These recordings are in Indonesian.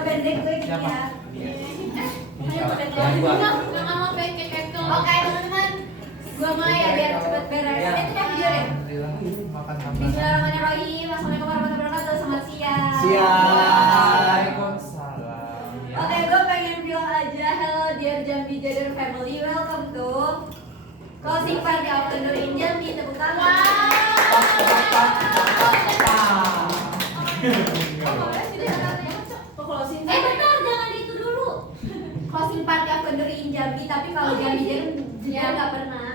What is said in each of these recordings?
pendek gue gini ya. Nama pendek itu. Oke teman-teman, gue mulai ya biar cepet beres. Itu kan video deh. Bismillahirrahmanirrahim. Assalamualaikum warahmatullahi wabarakatuh. Selamat siang. Waalaikumsalam. Oke, gue pengen bilang aja hello dear Jambi Jador family, welcome to closing party of Kenduri Jambi. Tepuk tangan. Bentar, jangan itu dulu. Closing party of Kenduri Jambi, tapi kalau Jambi Jador nggak pernah.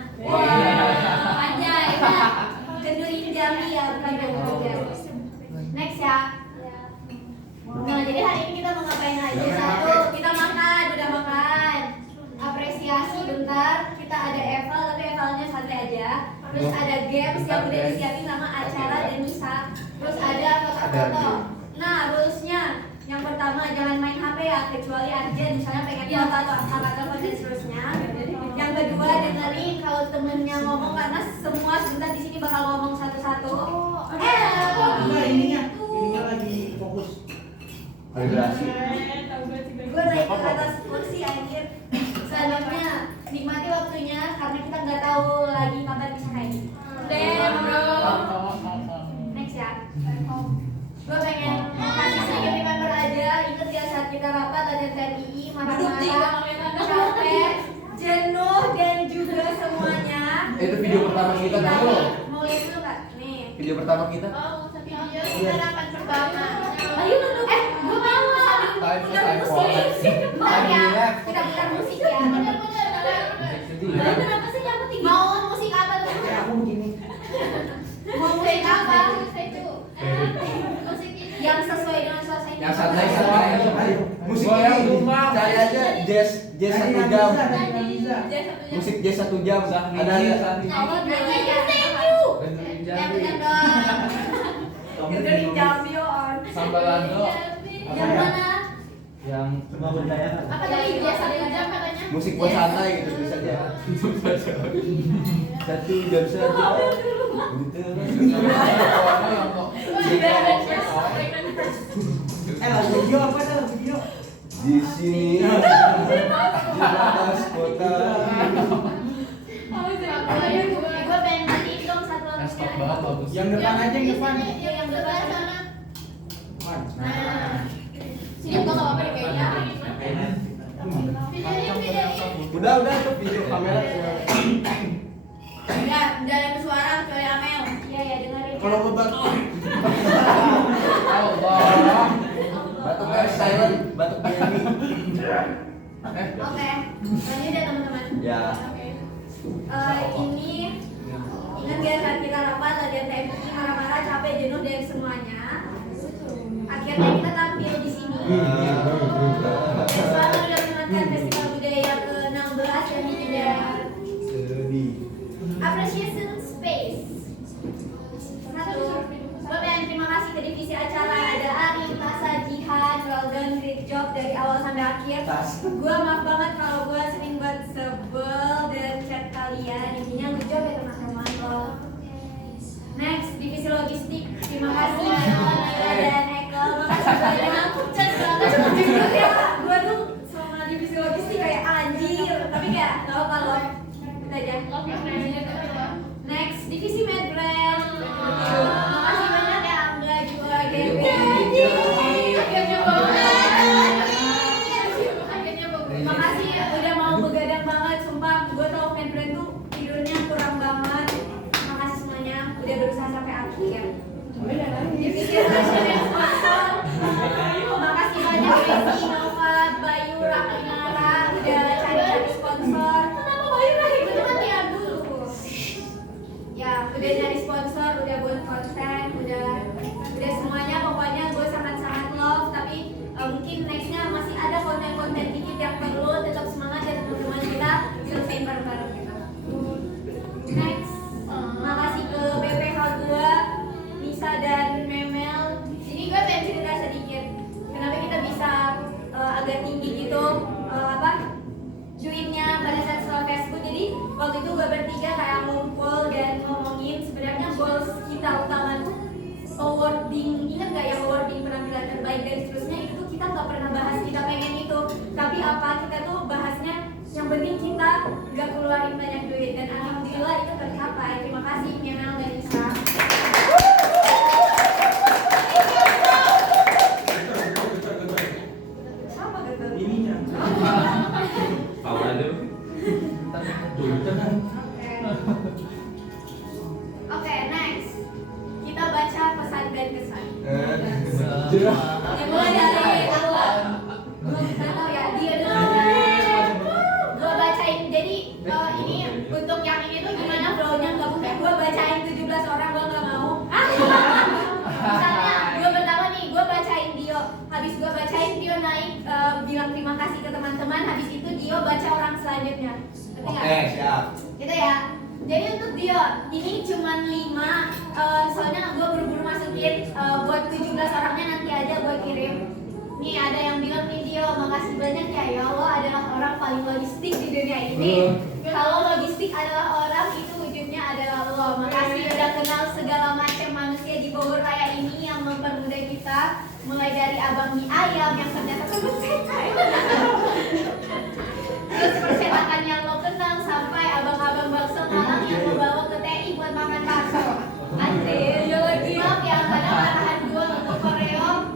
Aja ya. Kenduri Jambi ya, bukan Jambi. Next ya. Nah, jadi hari ini kita mau ngapain aja? Satu, kita makan, udah makan. Apresiasi bentar, kita ada eval, tapi evalnya santai aja. Terus ada games yang udah disiapin sama acara dan Nisa. Terus ada foto-foto. Nah, rulesnya yang pertama jangan main HP ya, kecuali Arjen misalnya pengen foto atau apa telepon dan seterusnya. Yang kedua dengerin kalau temennya ngomong karena semua sebentar di sini bakal ngomong satu-satu. Ininya lagi fokus. Gue naik ke atas kursi anjir. Selanjutnya nikmati waktunya karena kita nggak tahu lagi kapan bisa kayak gini. Next ya. Gue pengen kasih sedikit reminder aja. Ingat ya saat kita rapat ada TNI marah-marah, capek, jenuh dan juga semuanya. Itu video pertama kita dulu. Mau lihat dulu nggak? Nih. Video pertama kita. Kita rapat pertama. Ayo duduk. Gue mau putar musik. Bentar ya. Kita putar musik ya. Kenapa sih yang penting? Mau musik apa tuh? Aku begini. Mau musik apa? Musik ini. Yang sesuai dengan suasana. Yang santai. Musik Goyang ini. rumah. Cari aja jazz 1 jam. Musik jazz 1 jam. Ada Allah belajar. Yang benar dong. Kenduri Jambi on. Sambalando. Yang mana? Yang semua budaya. Apa tadi dia 1 jam katanya? Musik buat santai gitu bisa aja. 1 jam saja. Lagu video apa dah video? Di sini di atas kota. Gue pengen matiin dong satu lagu. Stop banget bagus. Yang depan aja yang depan. Yang depan sana. Nah, sini gua nggak apa-apa deh kayaknya. Udah tuh video kamera. Udah ada suara kecuali Amel. Iya ya dengerin. Kalau obat Allah. batuk kayak silent, batuk baby. Oke, lanjut ya teman-teman. Ya. Ini ingat ya saat kita rapat latihan TMI marah-marah capek jenuh dan semuanya. Akhirnya kita tampil di sini. Selamat udah mendengarkan festival budaya ke-16 yang digelar Appreciation Space. Satu, gue pengen terima kasih ke divisi acara ada Ari, Tasa, Jihan, well done, great job dari awal sampai akhir. Gue maaf banget kalau gue sering buat sebel dan chat kalian. Intinya good job ya teman-teman. Next, divisi logistik. Terima kasih Naila dan Ekel. Makasih banyak. Chat banget ya. Gue tuh sama divisi logistik kayak anjir. Tapi kayak gak apa-apa loh. Kita aja. Next, divisi medrel. Makasih banyak ya Angga juga GP. Akhirnya Makasih udah mau begadang banget. Sumpah, gue tau medrel tuh tidurnya kurang banget. Makasih semuanya udah berusaha sampai akhir. Divisi dan sponsor. Makasih banyak Resi, Nova, Bayu, Rakinara udah cari-cari sponsor. Kenapa Bayu lagi? Gue cuma lihat dulu. Ya, udah nyari sponsor, udah buat konten, udah semuanya. Pokoknya gue sangat-sangat love. Tapi mungkin nextnya masih ada konten-konten dikit yang perlu tetap semangat ya teman-teman, kita selesaiin bareng-bareng gitu. Next, makasih ke BPH 2, Nisa dan Memel. Jadi gue pengen cerita sedikit kenapa kita bisa agak tinggi gitu duitnya pada saat setelah Facebook. Jadi waktu itu gue bertiga kayak ngumpul dan ngomongin sebenarnya goals kita utama tuh awarding. Ingat gak yang awarding penampilan terbaik dan seterusnya? Itu tuh kita nggak nggak pernah bahas kita pengen itu, tapi apa kita tuh bahasnya yang penting kita nggak keluarin banyak duit, dan alhamdulillah itu tercapai. Terima kasih Menal dan Isa. Sama gitu. Ininya. Tahu aja. Dulu kan. Oke, next. Kita baca pesan dan kesan. Jerah. Dimulai dari awal. Nggak tahu ya, dia dulu. Gue bacain, jadi ini untuk yang ini tuh gimana flow-nya, nggak mungkin gue bacain 17 orang, gue nggak mau. Misalnya, gue pertama nih, gue bacain Dio. Habis gue bacain Dio naik, bilang terima kasih ke teman-teman. Habis itu Dio baca orang selanjutnya. Ngerti nggak? Oke, siap. Gitu ya. Jadi untuk Dio, ini cuma 5, soalnya gue buru-buru masukin, buat 17 orangnya nanti aja gue kirim. Nih ada yang bilang nih Dio, makasih banyak ya Allah adalah orang paling logistik di dunia ini. Kalau logistik adalah orang, itu wujudnya adalah Allah. Makasih udah kenal segala macam manusia di Bogor Raya ini yang mempermudah kita, mulai dari abang mie ayam yang ternyata sebut terus percetakan yang lo kenal, sampai abang-abang bakso Malang yang lo bawa ke TI buat makan bakso. Andre, ya lagi. Maaf ya, kadang arahan gue untuk koreo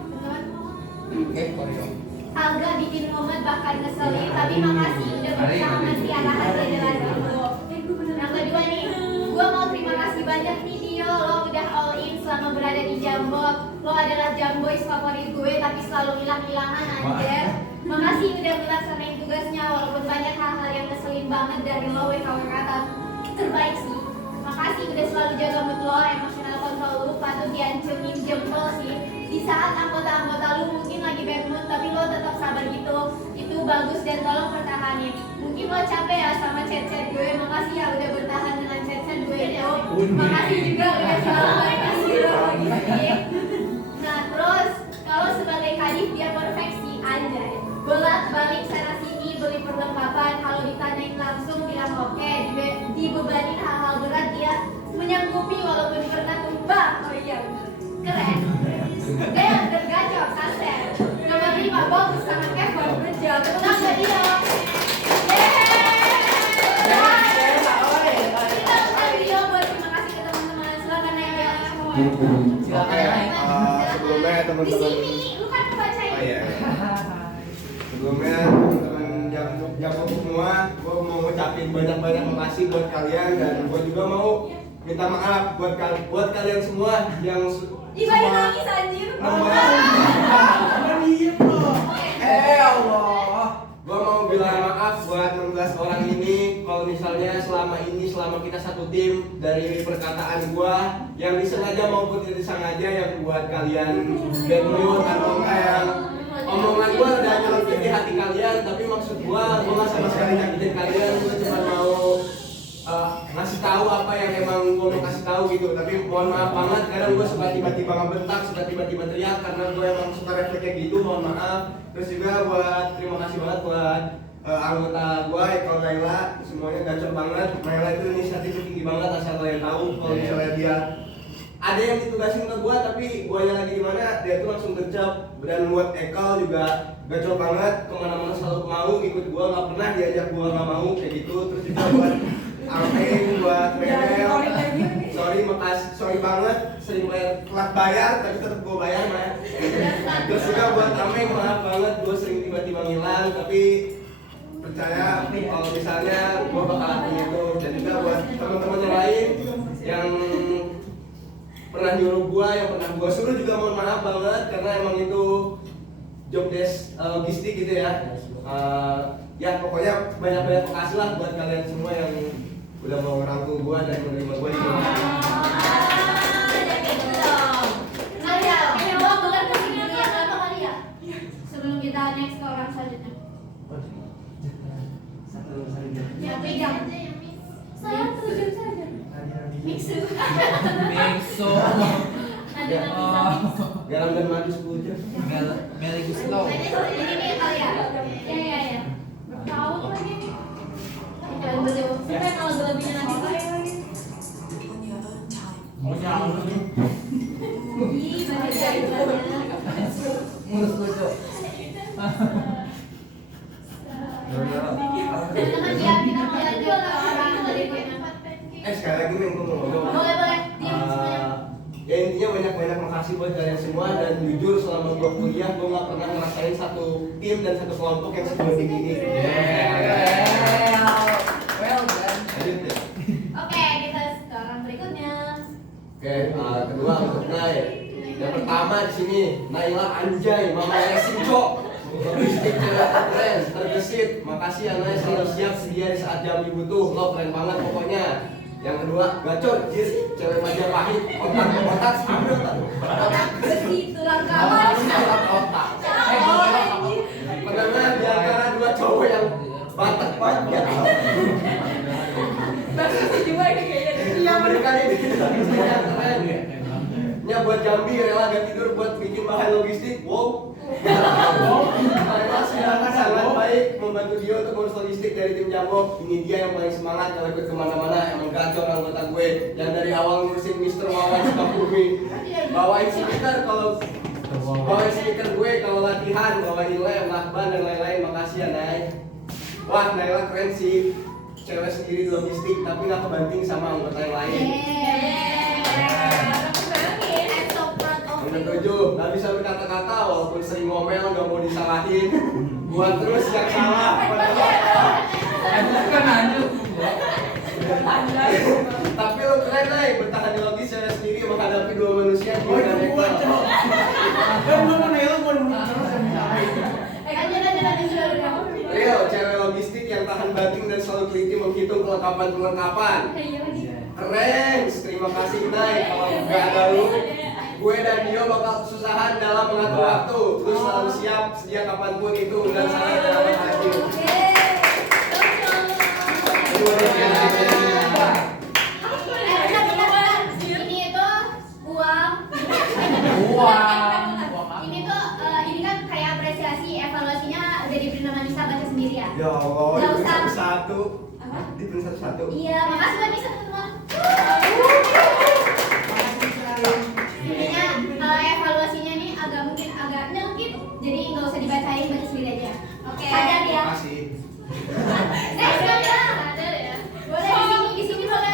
agak bikin momen bahkan ngeselin, tapi makasih udah berusaha ngerti arahan dan jelasin lo. Yang kedua nih, gue mau terima kasih banyak nih Dio, lo udah all in selama berada di Jambot. Lo adalah Jamboys favorit gue, tapi selalu hilang-hilangan anjir. Makasih udah melaksanain tugasnya walaupun banyak hal-hal yang ngeselin banget dari lo, WKWK terbaik sih. Makasih udah selalu jaga mood lo, emotional control lo, patut diancungin jempol sih. Di saat anggota-anggota lu mungkin lagi bad mood, tapi lo tetap sabar gitu. Itu bagus dan tolong pertahanin. Mungkin lo capek ya sama chat-chat gue, makasih ya udah bertahan dengan chat-chat gue itu. Makasih juga udah selalu kasih lo logistik. Nah terus, kalau sebagai kadif biar perfeksi anjay. Bolak balik sana sini beli perlengkapan, kalau ditanyain langsung bilang oke. Dibebanin hal-hal berat dia menyanggupi walaupun pernah tumbang. Oh iya keren. Dia tergacor kaset. Nomor 5 bagus sama Kevin kerja. Tenang gak dia? Kita undang dia buat terima kasih ke teman-teman. Silakan naik ya semua. Sebelumnya Di teman-teman. sini, lu kan ngebacain. Oh iya. Sebelumnya teman-teman Jambot semua, gue mau ngucapin banyak-banyak makasih buat kalian, dan gue juga mau minta maaf buat kalian semua yang Ibadah nangis anjir. Allah. Gue mau bilang maaf buat 16 orang ini. Kalau misalnya selama kita satu tim, dari perkataan gue yang disengaja maupun tidak disengaja yang buat kalian bad mood atau kayak omongan gue udah nyelempit di hati kalian, tapi maksud gue nggak sama sekali nyakitin kalian. Gue cuma mau ngasih tahu apa yang emang gue mau kasih tahu gitu. Tapi mohon maaf banget, kadang gue suka tiba-tiba ngebentak, suka tiba-tiba teriak karena gue emang suka refleks kayak gitu. Mohon maaf. Terus juga buat terima kasih banget buat anggota gue, Eko Laila, semuanya gacor banget. Laila itu inisiatifnya tinggi banget, asal kalian tahu. Kalau misalnya dia ada yang ditugasin ke gue tapi guanya lagi di mana, dia tuh langsung gercep. Dan buat Ekal juga gacor banget, kemana-mana selalu mau ikut gue, nggak pernah diajak gue nggak mau kayak gitu. Terus juga buat Alvin, buat Bebel, sorry banget, sering telat bayar tapi tetap gue bayar mah. Terus juga buat Ameng, maaf banget gue sering tiba-tiba ngilang, tapi percaya kalau misalnya gue bakal lakuin itu. Dan juga buat teman-teman yang lain yang pernah nyuruh gue, yang pernah gue suruh juga mohon maaf banget, karena emang itu job desk logistik gitu ya. Ya pokoknya banyak-banyak makasih lah buat kalian semua yang udah mau ngerangkul gua dan menerima gua di sini. Sebelum kita next ke orang selanjutnya. Ya pegang. Saya terjun saja. Mixu. Mixo. Ada bisa mix. Garam dan madu 10 jam. Meli Gusto. Ini nih kali ya. Ya. Tahu lagi. Jangan beli. Sampai kalau berlebihan nanti lagi. Mau nyawa nih. Ih, banyak banget. Mulus lucu. Teman-teman ya, kita mau lanjut ke orang berikutnya. Sekali lagi nih gue mau ngomong. Boleh. Diam semuanya. Ya intinya banyak makasih buat kalian semua, dan jujur selama gua kuliah gua nggak pernah ngerasain satu tim dan satu kelompok yang sepenting ini. Well done. Lanjut ya. Oke, kita ke orang berikutnya. Oke, kedua untuk Nay. Yang pertama di sini Naila Anjay, Mama Racing Cok. Logistik cewek keren, tergesit. Makasih ya Nay, selalu siap sedia di saat Jambi butuh. Lo keren banget pokoknya. Yang kedua, Gacor, Jis, cewek Majapahit, otak, ambil otak. Besi tulang kawan. Otak. Pendengar di antara dua cowok yang batak banget. Bagus juga ini kayaknya. Yang memberikan ini yang keren. Nya buat Jambi rela gak tidur buat bikin bahan logistik. Wow. Naila sudah sangat baik membantu dia untuk ngurus logistik dari tim Jambok. Ini dia yang paling semangat kalau ikut kemana-mana. Emang gacor anggota gue. Yang dari awal ngurusin Mr. Wawan Sukabumi, bawain speaker gue kalau latihan, bawain lem, lakban dan lain-lain. Makasih ya Nay. Wah, Naila keren sih. Cewek sendiri di logistik tapi nggak kebanting sama anggota yang lain. Nomor 7, nggak bisa berkata-kata walaupun sering ngomel, nggak mau disalahin. Buat terus yang salah. Bukan lanjut. Tapi lo keren Nay, bertahan di logis secara sendiri menghadapi dua manusia di Indonesia. Rio, cewek logistik yang tahan banting dan selalu teliti menghitung kelengkapan. Keren, terima kasih Nay. Kalau nggak ada lu, gue dan Dio bakal kesusahan dalam mengatur waktu. Terus selalu siap, sedia kapanpun itu dan sangat terima kasih. Ini itu uang. Ini tuh ini kan kayak apresiasi, evaluasinya udah diberi nama Nisa, baca sendiri ya. Ya Allah, Nggak itu usah. satu-satu. Apa? Diberi satu-satu. Iya, makasih buat Nisa teman-teman. Intinya evaluasinya nih agak nyelkit, jadi nggak usah dibacain, baca sendiri aja. Oke. Sadar ya. Makasih. Sadar ya. Boleh di sini boleh.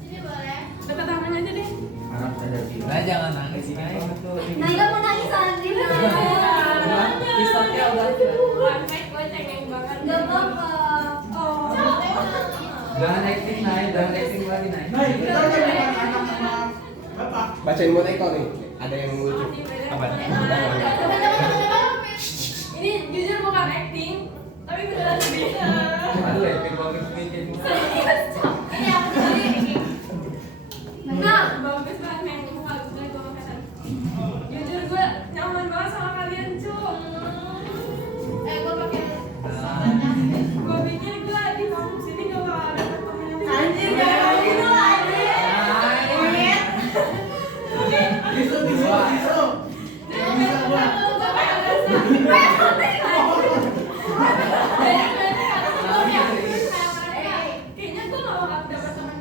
Sini boleh. Dekat tangannya aja deh. Harap sadar kita. Nah, jangan nangis Nay. Naila mau nangis Andri. Kisahnya udah. Gue cengeng banget. Gak apa-apa. Oh. Jangan acting Nay, jangan acting lagi Nay. Bacain buat Eko nih. Ada yang lucu. Apa? Ini jujur bukan acting, tapi beneran bisa. Aduh, acting banget sedikit. Ini aku sendiri. Nah, bagus banget yang muka gue kata. Jujur gue nyaman banget sama kalian cuy. Gue pakai. Gue pikir gue di kampus ini gak bakal dapet temen yang Anjir, gak gitu anjir. kayaknya gue gak bakal dapet temen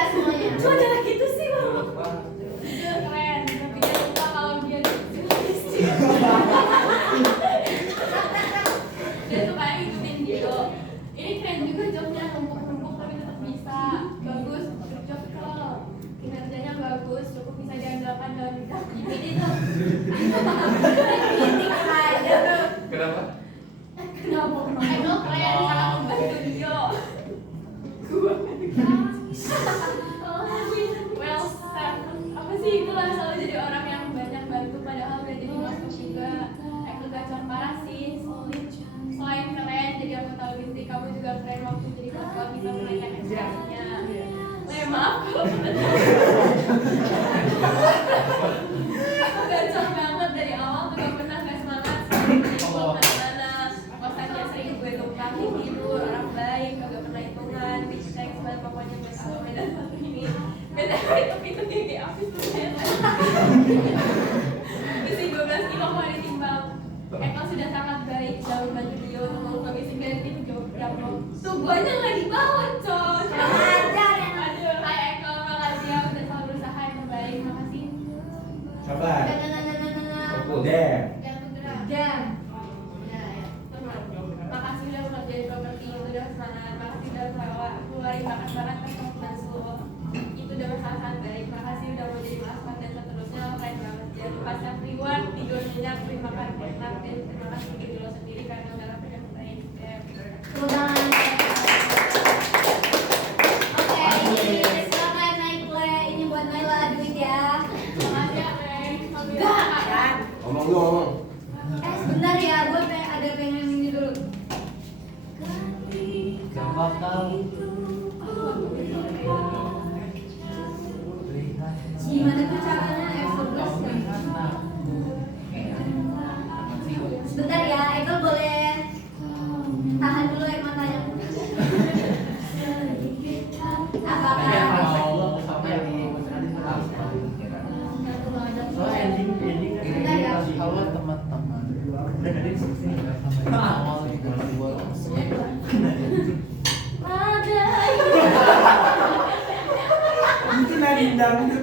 ya semuanya. Cuma jangan gitu sih, Bang. Jorok banget. Jujur keren, tapi jangan lupa kalau dia dia suka ngikutin gitu. Ini keren juga jobnya, numpuk-numpuk tapi tetap bisa. Bagus, job kalau kinerjanya bagus, cukup bisa diandalkan dalam bidang ini tuh. Ini aja tuh. Kenapa? Kenapa? Ego keren, sangat membantu dia. Well, apa sih itulah selalu jadi orang yang banyak bantu padahal udah jadi masuk juga. Ego gacor parah sih, solid. Selain keren jadi anggota Winti, kamu juga keren waktu jadi ketua bisa menaikkan ekspresinya. Maaf kalau gacor banget dari awal tuh gak pernah gak semangat selalu kemana-mana. Kosannya sering gue tumpahin tidur, orang baik, gak pernah hitungan. Bitch thanks banget pokoknya buat Alome dan satu ini. BTW itu pintu gigi habis tuh isi 12 kilo mau ditimbang. Eko sudah sangat baik dalam bantu dia untuk mengungkap isi kreatif jawab tuh guanya nggak dibawa coy. Ajar ya. Aduh, hai Eko, makasih ya udah selalu berusaha yang terbaik, makasih. Sabar. Fokus. Dem. Jangan bergerak. Jam. Ya, ya. Makasih udah mengerjain properti itu udah semangat. Makasih udah keluarin bakat-bakat ke Masuk. Itu udah sangat baik. Makasih udah mau jadi masuk dan seterusnya keren banget. Jangan lupa self reward, tidur nyenyak, terima kasih enak dan terima kasih diri lo sendiri karena udah lakukan baik. Oke, ini silakan naik play. Ini buat Naila duit ya. Makasih ya, Reng. Enggak kan? Ngomong lu ngomong. Sebentar ya, gue ada pengen ini dulu. Gak bakal. Gimana tuh caranya F11 kan? Sebentar ya, Eko boleh tahan dulu air matanya. Apakah Ini kasih halo teman-teman. Udah dari sini awal juga buat ada Itu narindang itu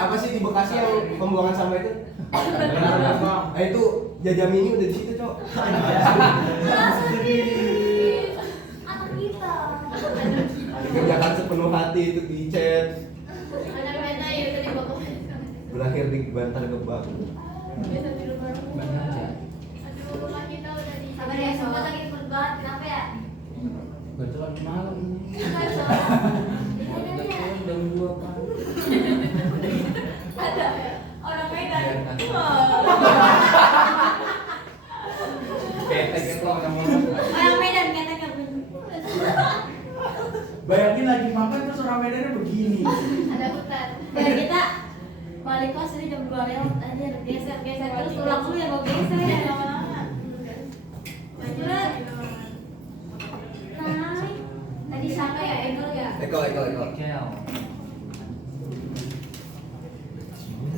apa sih di Bekasi yang pembuangan sampah itu? Itu Jajamini udah di situ, Cok. anak kita. Dikerjakan sepenuh hati itu di chat, Anak beta ya udah dibawa. berakhir di bantar gebang. Biasa tidur bareng. banyak aja. Aduh, rumah kita udah di. Sabar ya, semua lagi perut banget. Kenapa ya? Kebetulan malam ini. Kacau. Jam 2 kan. Ada orang Medan. Ketek itu kamu. Orang Medan katanya. Bayangin lagi makan terus orang Medannya begini. Ada hutan. Dan kita balik kos ini jam 2 lewat aja geser terus tulang lu yang gue geser lama-lama. Berat. Naik. Tadi siapa ya? Eko ya? Eko. Kel.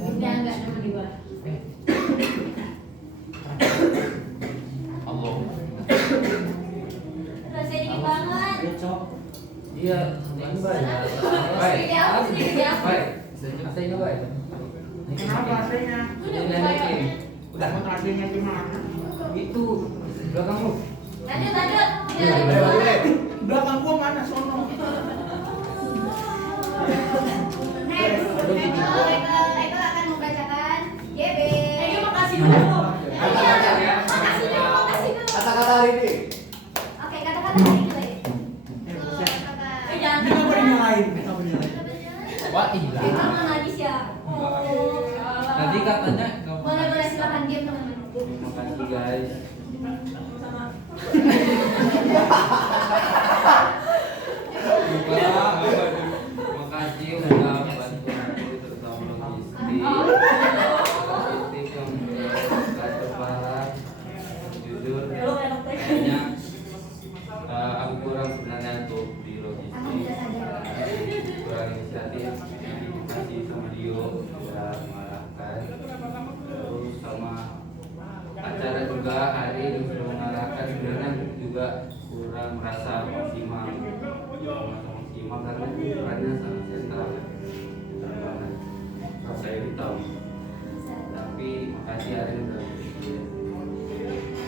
Udah enggak nama di gua. Allah. Rasanya dingin banget. Ya, Cok. Iya, ini baik. Sedikit apa? Sedikit ya? Baik. Saya coba ya. Kenapa aslinya? Udah buka. Udah. Mau aslinya gimana? Itu belakangmu. Lanjut. Belakang gua mana sono? Next. Eko akan membacakan YB. Makasih dulu. Makasih dulu. Kata-kata hari ini. Oke, kata-kata hari ini lagi. Buset. Jangan. Ini nggak boleh nyalain. Nggak boleh nyalain. Wah, Itu hilang. mau nangis ya? Tadi katanya nggak mau. Boleh silakan diam teman-teman. Terima kasih guys. Terima kasih udah bantu aku terutama logistik yang gacor parah. Jujur kayaknya aku kurang sebenarnya untuk di logistik, kurang inisiatif. Terima kasih sama Dio udah mengarahkan, terus sama acara juga hari ini sudah mengarahkan, sebenarnya juga kurang merasa maksimal. orangnya sangat sentral banget. Saya tahu. Tapi makasih Arin udah berpikir.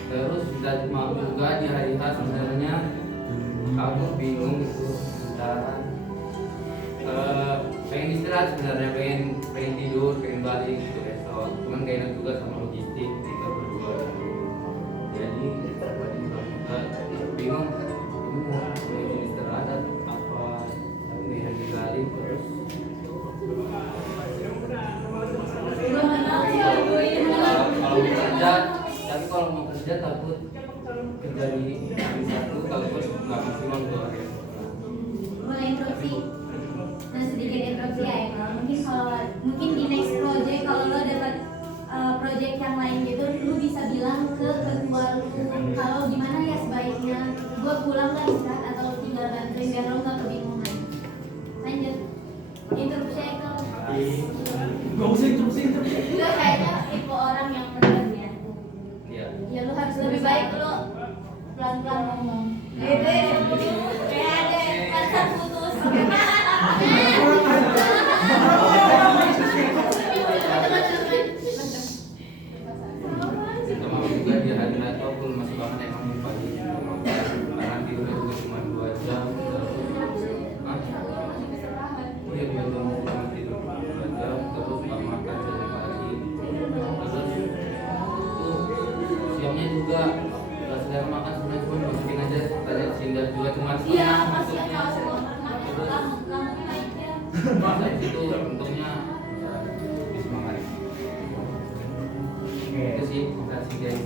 Terus mau juga di hari H sebenarnya aku bingung itu antara pengen istirahat sebenarnya, pengen tidur, pengen balik gitu besok. Cuman gak enak juga sama logistik kita berdua. Jadi tadi juga bingung mau istirahat apa, tapi yang digali terus. Kalau kerja, tapi kalau mau kerja takut kerja di satu takut nggak maksimal tuh. Mulai interupsi. Nah, sedikit interupsi ya Ekal. Mungkin di next project kalau lo dapat project yang lain gitu, lu bisa bilang ke ketua lu kalau gimana ya sebaiknya gue pulang lah istirahat atau tinggal bantuin biar lo nggak kebingungan. Lanjut. Interupsi Ekal. Gak usah interupsi. Udah kayaknya tipe orang yang pendiam. Iya. Ya lu harus lebih baik lo pelan-pelan ngomong. Bebe, kayak ada pacar putus. Sama juga di hari itu aku masih banget emang pagi karena tidurnya juga cuma 2 jam. Iya 2 jam cuma tidur 2 jam terus nggak makan dari pagi. Terus siangnya juga nggak sedang makan sebenarnya cuma masukin aja tadi singgah juga cuma Iya, setengah pasti masuknya. kamu aja. Masa itu untungnya bisa semangat. Itu sih, kasih guys.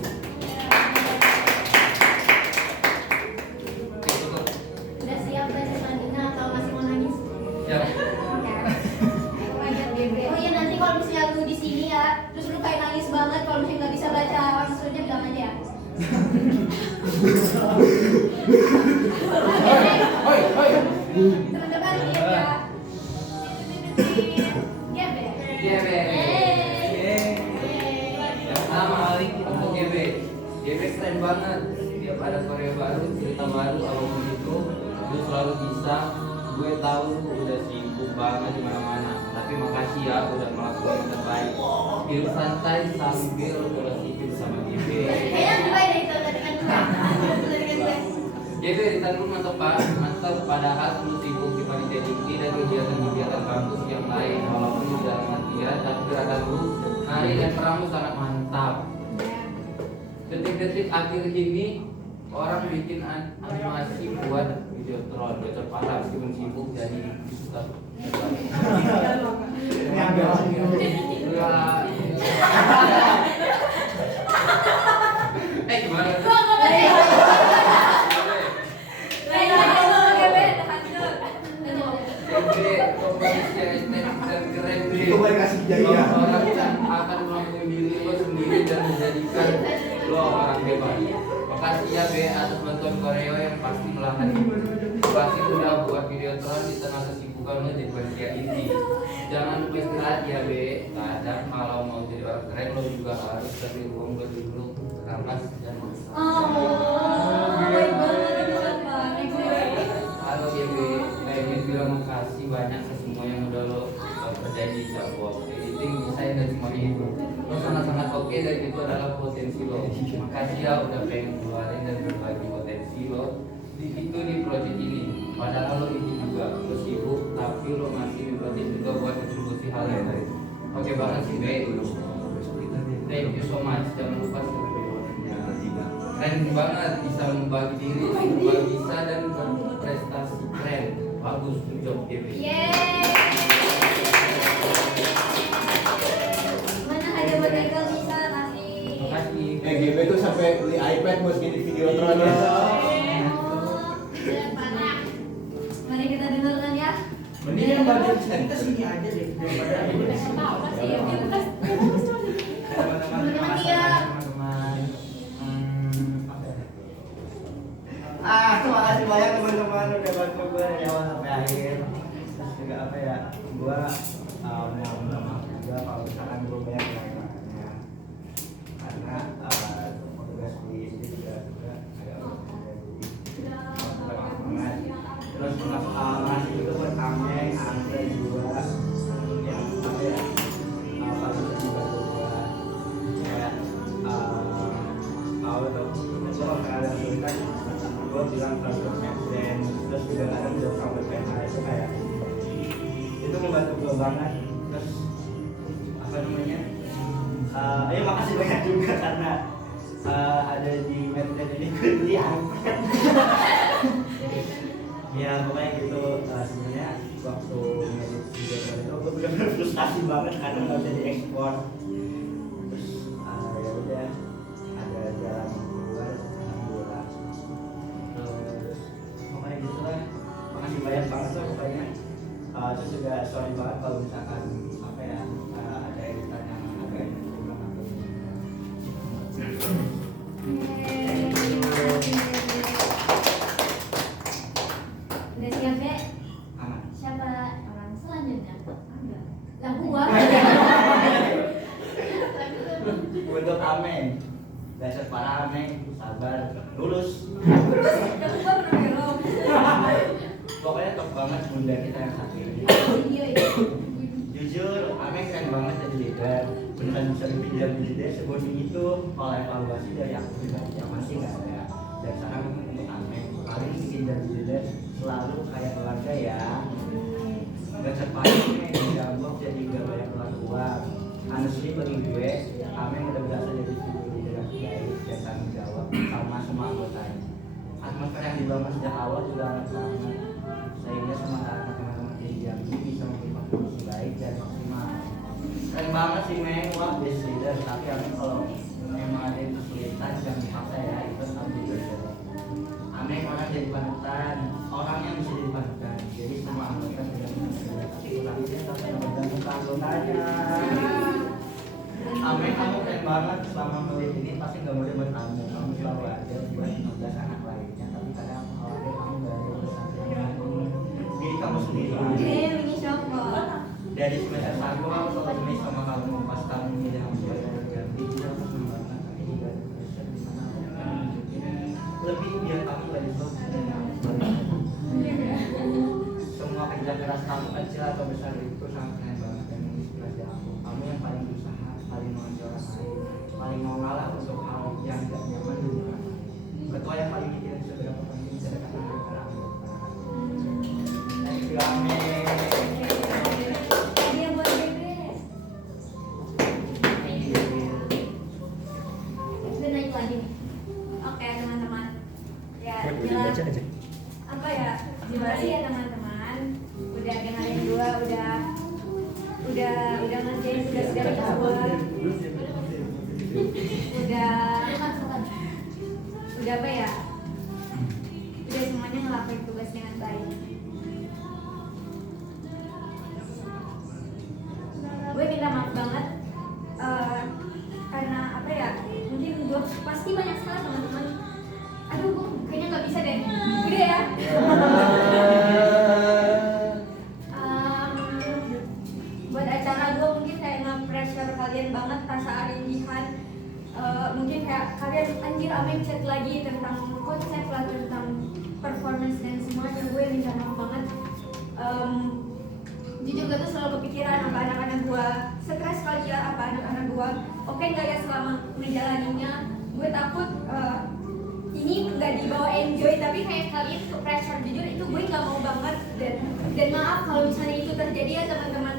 Udah siap berarti selanjutnya atau masih mau nangis? Siap. Oh iya, nanti kalau misalnya lu di sini ya, terus lu kayak nangis banget kalau misalnya nggak bisa baca maksudnya bilang aja ya. Teman-teman diam ya. Diam ya. Iya, Be. Yang pertama kali untuk GB. GB keren banget. Tiap ada Korea baru, cerita baru, apapun itu, lu selalu bisa. Gue tahu lu udah sibuk banget di mana-mana. Tapi makasih ya udah melakukan yang terbaik. Hidup santai sambil bersikap sama GB. Kayaknya gue ada itu tadi kan gue. GB ditahan lu mantap padahal lu sibuk di panitia tinggi dan kegiatan-kegiatan kampus yang lain. Walaupun lu dalam latihan, tapi gerakan lu hari dan perang lu sangat mantap. Detik-detik akhir ini orang bikin animasi buat videotron, bocor parah meskipun sibuk jadi suka. Ini agak Gimana? Itu baik kasih jaya. Orang yang akan melakukan diri lo sendiri dan menjadikan lo orang hebat. Makasih ya Be atas bantuan Koreo yang pasti melahan. Pasti udah buat videotron di tengah kesibukan lo jadi panitia inti. Jangan lupa istirahat ya Be. Kadang kalau mau jadi orang keren lo juga harus cari ruang buat dulu nafas dan Baik banget itu apa? halo Be, pengen bilang makasih banyak ke semua yang udah lo kerjain di Jabok. Editing, desain dan semuanya itu lo sangat-sangat oke dan itu adalah potensi lo. Makasih ya udah pengen keluarin dan berbagi potensi lo di project ini. Padahal lo ini juga lo sibuk tapi lo masih memperhatikan juga buat kontribusi hal yang lain. Oke banget sih Be. Thank you so much. Jangan lupa keren banget bisa membagi diri, bisa dan berprestasi keren. Bagus, good job GB. Yeay. Mana ada buat Ekal bisa kasih. Makasih. GB tuh sampai beli iPad buat bikin videotron ya. Parah. Mari kita dengarkan ya. Mending yang bagian kita sini aja deh. Apa sih ya? Teman-teman dia. Terima kasih banyak teman-teman udah bantu gue dari awal sampai akhir. Terus juga apa ya, gue mau minta maaf juga kalau misalkan gue banyak kekurangannya karena tugas di sini juga agak banget. Terus makasih juga buat Ameng, dari gua yang apa ya paling terlibat gua kayak awal tuh gua kalau ada kesulitan gua bilang ke dan terus juga kadang udah sampai PH itu kayak itu membantu gua banget. Terus apa namanya ya makasih banyak juga karena ada di medpen ini gue beli iPad. Ya pokoknya gitu. Sebenarnya waktu ngedit video itu gue bener-bener frustasi banget karena nggak bisa diekspor. Terus ya udah ada jalan keluar alhamdulillah. Terus pokoknya gitu lah. Makasih banyak banget lah pokoknya. Terus juga sorry banget kalau misalkan apa ya ada editan yang agak kurang atau Udah siap, Dek? aman. Siapa orang selanjutnya? Enggak. Lah gua. Untuk Ameng, dasar para Ameng, sabar, lulus. Terus yang gua pernah belum. Pokoknya top banget bunda kita yang satu ini. Iya, iya. Jujur, Ameng keren banget jadi leader. Beneran bisa dipinjam di leader sebanding itu. Kalau evaluasi dari aku pribadi yang masih nggak ada. Dan sekarang untuk Ameng, paling bikin jadi leader selalu kayak keluarga ya. Dasar paling diambok jadi gak banyak keluar uang. Honestly bagi gue, Ameng udah berasa jadi figur leader yang baik dan tanggung jawab sama semua anggotanya. Atmosfer yang dibangun sejak awal juga amat banget, sehingga semangat teman-teman jadi Jambi bisa memberi kontribusi baik dan maksimal. Keren banget sih Meng, wah best leader. Tapi Ameng kalau memang ada yang kesulitan jangan dipaksa ya, itu harus dijaga. Ameng orang jadi panutan, orang yang bisa jadi panutan. Jadi semua anggota sudah mengerti, tapi kurangnya tapi bergantung ke anggotanya. Ameng kamu keren banget, selama melihat ini pasti gak mudah buat kamu. Kamu selalu ada buat 15 anak lainnya, tapi kadang khawatir kamu gak ada bersama diri kamu sendiri. Ini siapa? Dari semester 1 aku selalu miss sama kamu pas kamu milih ambil dari Jambi. Jadi aku senang banget, tapi juga ada pressure di mana aku akan menunjukin lebih biar kamu gak disoal dan kamu semua kerja keras kamu kecil atau besar itu sangat keren banget dan menginspirasi aku. Kamu yang paling berusaha, paling mengajar orang lain, paling mau ngalah untuk hal yang gak nyaman di dunia. Ketua yang paling mikirin seberapa penting kedekatan antara anggota. Thank you, Ameng. Dia buat Bebe. Sudah naik lagi nih. Oke, teman-teman. Ya, jelas. Apa ya? Terima kasih ya teman-teman. Udah dengerin gua, udah ngerjain tugas-tugas gua. Udah apa ya? Udah semuanya ngelakuin tugas dengan baik. Gue minta maaf banget karena apa ya? Mungkin gue pasti banyak salah teman-teman. Aduh, gue kayaknya nggak bisa deh. Udah ya. Buat acara gue mungkin kayak nge-pressure kalian banget pas Arindihan. Mungkin kayak kalian anjir Ameng chat lagi tentang konsep lah, tentang performance dan semuanya. Gue minta maaf banget. Jujur gue tuh selalu kepikiran apa anak-anak gue stres kali ya, apa anak-anak gue oke nggak ya selama ngejalaninnya. Gue takut ini nggak dibawa enjoy tapi kayak kalian ke pressure. Jujur itu gue nggak mau banget dan maaf kalau misalnya itu terjadi ya teman-teman.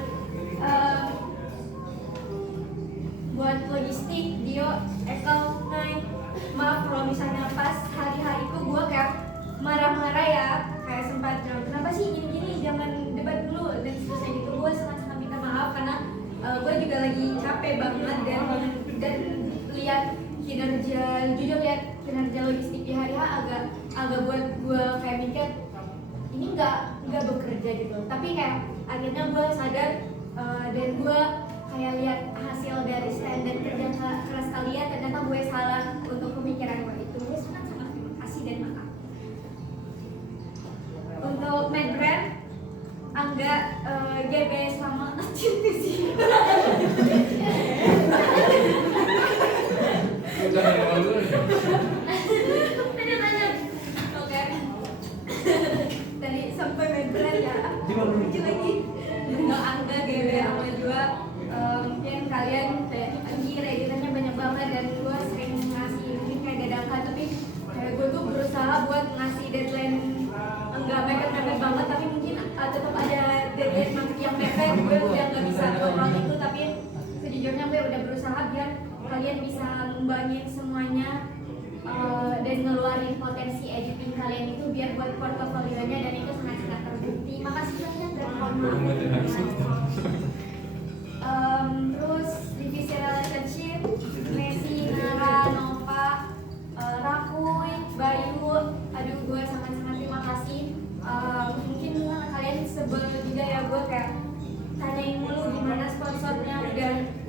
Buat logistik, Dio, Ekel, Nai, maaf kalau misalnya pas hari-hari itu gue kayak marah-marah ya, kayak sempat kenapa sih gini-gini, jangan debat dulu dan seterusnya gitu. Gue sangat-sangat minta maaf karena gue juga lagi capek banget dan lihat kinerja, jujur lihat kinerja logistik di hari H agak buat gue kayak mikir ini nggak bekerja gitu. Tapi kayak akhirnya gue sadar dan gue kayak lihat hasil dari standar kerja keras kalian, ternyata gue salah untuk pemikiran gue itu. Gue sangat-sangat terima kasih dan maaf. Untuk Medbrand, Angga, GB sama Cinti sih. Tanya. Oke. Tadi sampai Medbrand ya. Lucu lagi. gue udah nggak bisa kontrol itu, tapi sejujurnya gue udah berusaha biar kalian bisa ngembangin semuanya dan ngeluarin potensi editing kalian itu biar buat portofolionya, dan itu sangat-sangat terbukti. Makasih banyak dan mohon maaf. Terus divisi relationship, Messi, Nara, Nova, Rakuy, Bayu, aduh gue sangat-sangat terima kasih. Mungkin kalian sebel juga ya gue kayak tanyain mulu gimana sponsornya,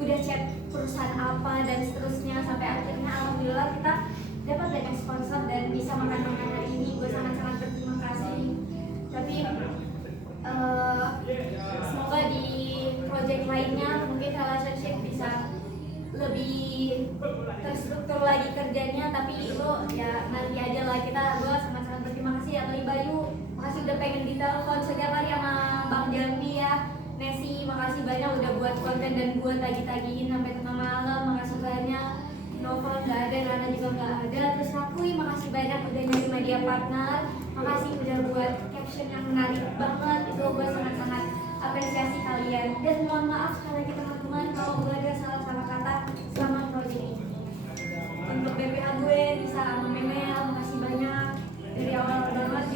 udah chat perusahaan apa dan seterusnya, sampai akhirnya alhamdulillah kita dapat banyak sponsor dan bisa makan hari ini. Gue sangat-sangat berterima kasih. Tapi semoga di project lainnya mungkin relationship bisa lebih terstruktur lagi kerjanya, tapi itu ya nanti aja lah. Gue sangat-sangat berterima kasih ya Tali Bayu, makasih udah pengen ditelepon setiap hari sama Bang Jambi ya. Nesi, makasih banyak udah buat konten dan gue tagih-tagihin sampai tengah malam, makasih banyak. Novel nggak ada, Rana juga nggak ada. Terus Rakui, makasih banyak udah nyari media partner, makasih udah buat caption yang menarik banget, itu gue sangat-sangat apresiasi kalian. Dan mohon maaf sekali lagi teman-teman kalau gue ada salah-salah kata selama project ini. Untuk BPH gue, Nisa sama Memel, makasih banyak. Dari awal banget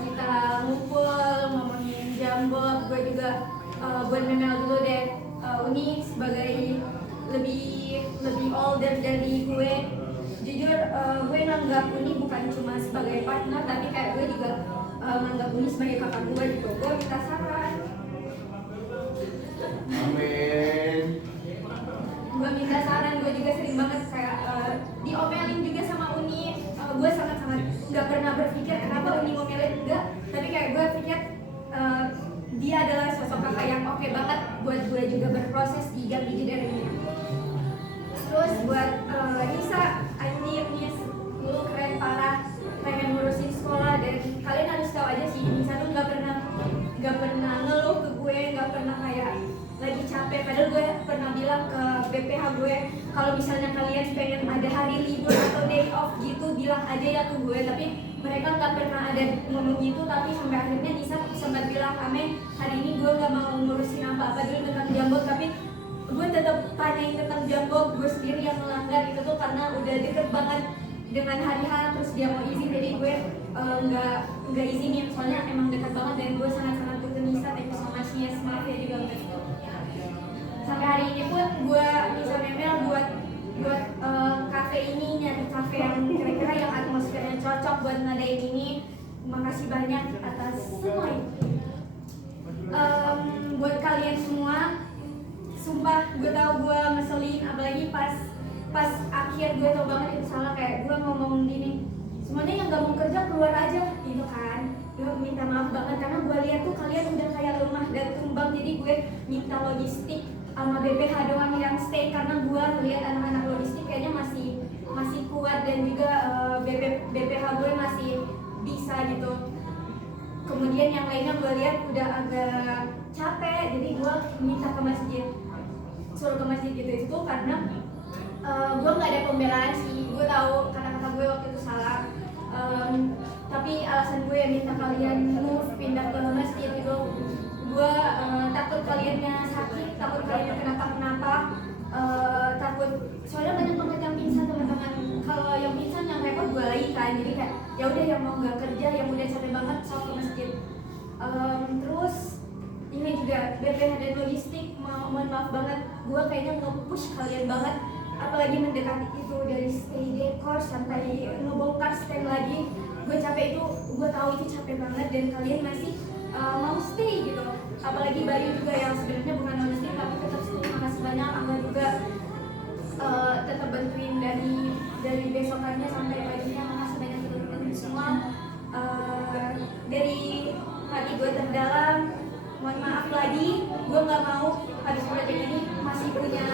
kita ngumpul ngomongin Jambot. Gue juga buat Memel dulu deh, Uni sebagai lebih older dari gue. Jujur gue nganggap Uni bukan cuma sebagai partner, tapi kayak gue juga nganggap Uni sebagai kakak gue gitu. Gue minta saran. Amin. Gue minta saran, gue juga sering banget kayak diomelin juga sama Uni. Gue sangat-sangat nggak pernah berpikir kenapa Uni ngomelin, enggak. Tapi kayak gue pikir dia adalah sosok kakak yang oke banget buat gue juga berproses di Jambi Jeder ini. Terus buat Nisa, anjir Nis, lu keren parah, pengen ngurusin sekolah. Dan kalian harus tahu aja sih, Nisa tuh nggak pernah ngeluh ke gue, nggak pernah kayak lagi capek. Padahal gue pernah bilang ke BPH gue, kalau misalnya kalian pengen ada hari libur atau day off gitu, bilang aja ya ke gue. Tapi mereka nggak pernah ada ngomong gitu. Tapi sampai akhirnya Nisa sempat bilang, Ame, hari ini gue nggak mau ngurusin apa-apa dulu tentang Jambot, tapi gue tetap tanyain tentang Jambot. Gue sendiri yang melanggar itu tuh karena udah deket banget dengan hari H, terus dia mau izin, jadi gue nggak izinin, soalnya emang dekat banget. Dan gue sangat-sangat butuh Nisa, thank you so much Nis, maaf ya juga untuk itu. Sampai hari ini pun gue Nisa Memel buat kafe ini, nyari kafe yang kira-kira yang atmosfernya cocok buat ngadain ini. Makasih banyak atas semua itu. Buat kalian semua, sumpah gue tahu gue ngeselin, apalagi pas akhir gue tau banget itu salah. Kayak gue ngomong gini, semuanya yang gak mau kerja keluar aja gitu kan. Gue minta maaf banget karena gue lihat tuh kalian udah kayak lemah dan tumbang, jadi gue minta logistik sama BPH doang yang stay, karena gue lihat anak-anak logistik kayaknya masih kuat dan juga BPH gue masih bisa gitu. Kemudian yang lainnya gue lihat udah agak capek, jadi gue minta ke masjid, suruh ke masjid gitu. Itu karena gue nggak ada pembelaan sih, gue tahu kata-kata gue waktu itu salah, tapi alasan gue minta kalian move pindah ke masjid itu, gue takut kaliannya sakit, takut kalian kenapa-kenapa, takut soalnya banyak banget yang pingsan teman-teman. Kalau yang pingsan yang repot gue lagi kan, jadi kayak ya udah yang mau nggak kerja, yang udah capek banget sok ke masjid. Terus ini juga BPH dan logistik, mohon maaf banget, gue kayaknya nge-push kalian banget, apalagi mendekati itu dari stay decor sampai ngebongkar stand lagi. Gue capek itu, gue tahu itu capek banget dan kalian masih mau stay gitu. Apalagi Bayu juga yang sebenarnya bukan logistik tapi tetap stay. Makasih banyak. Angga juga tetap bantuin dari besokannya sampai paginya. Makasih banyak teman-teman semua. Dari hati gue terdalam, mohon maaf lagi, gue nggak mau habis project ini masih punya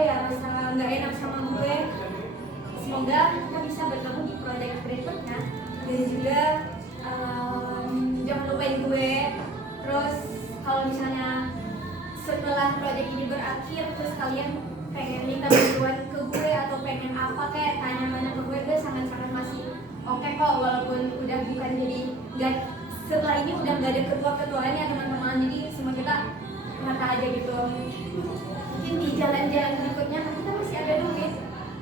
rasa nggak enak sama gue. Semoga kita bisa bertemu di project berikutnya. Dan juga jangan lupain gue. Terus kalau misalnya setelah project ini berakhir terus kalian pengen minta bantuan ke gue atau pengen apa kayak tanya-tanya ke gue sangat-sangat masih oke kok, walaupun udah bukan jadi nggak setelah ini udah nggak ada ketua-ketuanya teman-teman, jadi semua kita rata aja gitu. Mungkin di jalan-jalan berikutnya kan kita masih ada duit.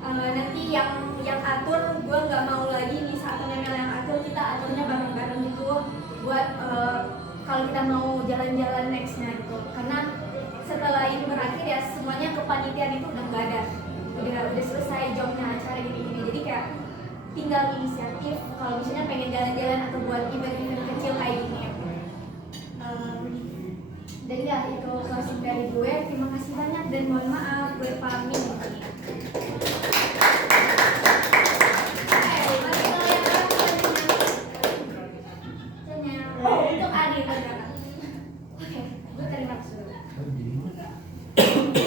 Nanti yang atur, gue nggak mau lagi misal Nemel yang atur, kita aturnya bareng-bareng gitu buat kalau kita mau jalan-jalan nextnya gitu. Karena setelah ini berakhir ya semuanya kepanitiaan itu udah nggak ada, udah selesai jobnya acara gini-gini. Jadi kayak tinggal inisiatif kalau misalnya pengen jalan-jalan atau buat event-event kecil kayak gini ya. Dan ya itu closing dari gue. Terima kasih banyak dan mohon maaf gue pamit. Untuk Adi beneran. Oke, gue terima kasih.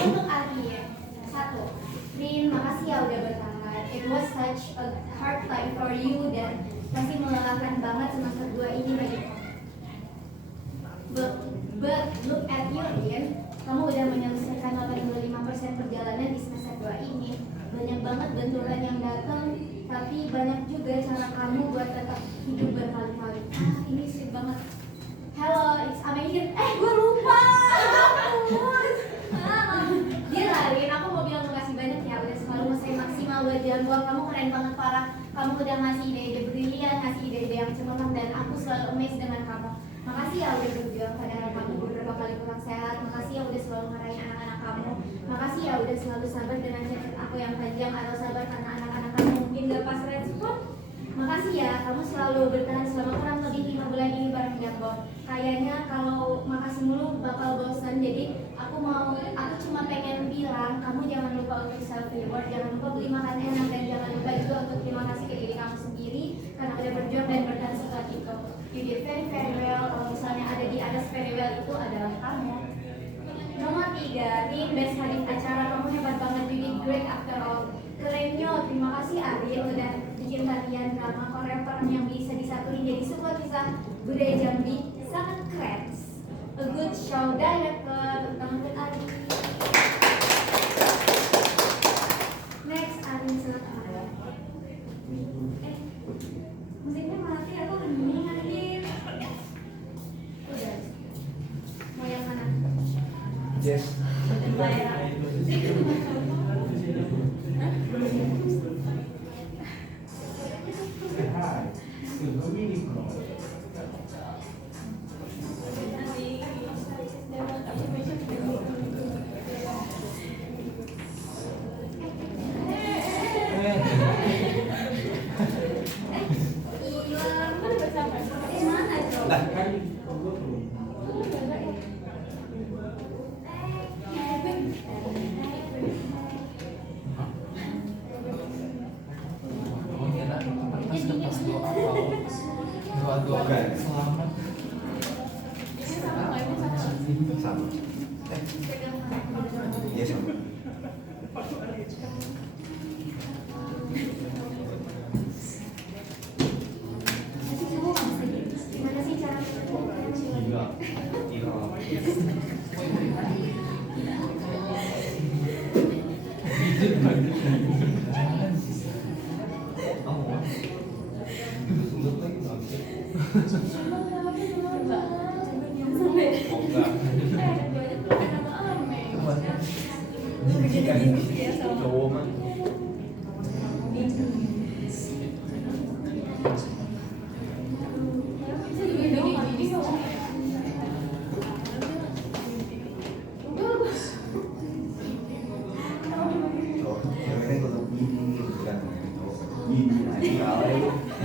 Untuk Adi ya, satu, terima kasih ya udah bertahan. It was such a hard time for you dan pasti melelahkan banget semester 2 ini bagi kamu. But look at you, Rian. Kamu udah menyelesaikan 85% perjalanan di semester 2 ini. Banyak banget benturan yang datang, tapi banyak juga cara kamu buat tetap hidup berkali-kali. Ini sweet banget. Hello, it's amazing. Gue lupa. Dia Rin, aku mau bilang makasih banyak ya udah selalu nge-stay maksimal buat jalan keluar. Kamu keren banget parah. Kamu udah ngasih ide-ide brilian, ngasih ide-ide yang cemerlang dan aku selalu amazed dengan kamu. Makasih ya udah berjuang kadang kamu beberapa kali kurang sehat. Makasih ya udah selalu marahin anak-anak kamu. Makasih ya udah selalu sabar dengan chat aku yang panjang atau sabar karena anak-anak kamu mungkin gak pas respon. Makasih ya, kamu selalu bertahan selama kurang lebih 5 bulan ini bareng Jambon. Kayaknya kalau makasih mulu bakal bosan, jadi aku cuma pengen bilang kamu jangan lupa untuk self reward, jangan lupa beli makan enak dan jangan lupa juga untuk terima kasih ke diri kamu sendiri karena udah berjuang dan bertahan sekuat itu. You did very very well. Kalau misalnya ada di atas very well itu adalah kamu. Nomor 3, Rin, best hadis acara, kamu hebat banget, you did great after all. Kerennya, terima kasih Ariel udah bikin tarian drama koreoper yang bisa disatuin jadi sebuah kisah budaya Jambi, sangat keren. A good show director, teman-teman Ari. Next, Ari silakan. Musiknya mati atau hening Ari? Udah. Mau yang mana? Yes. Doa-doa selamat. Sama. Iya sama. Gimana sih cara Gila. Cowok mah.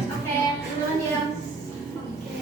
Oke, duluan ya. Oke,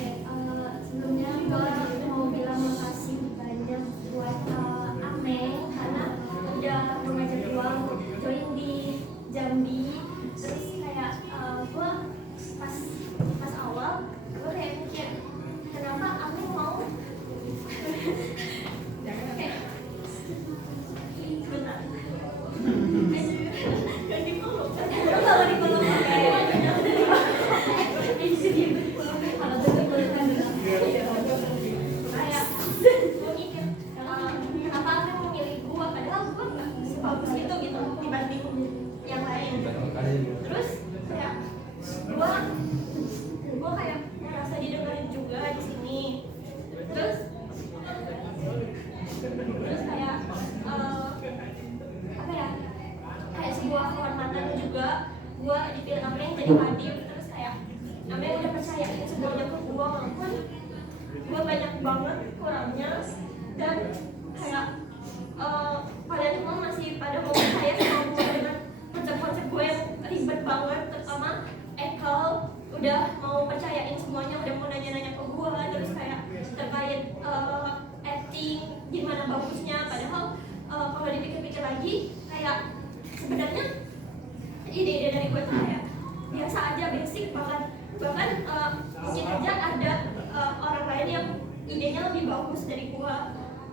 bagus dari gue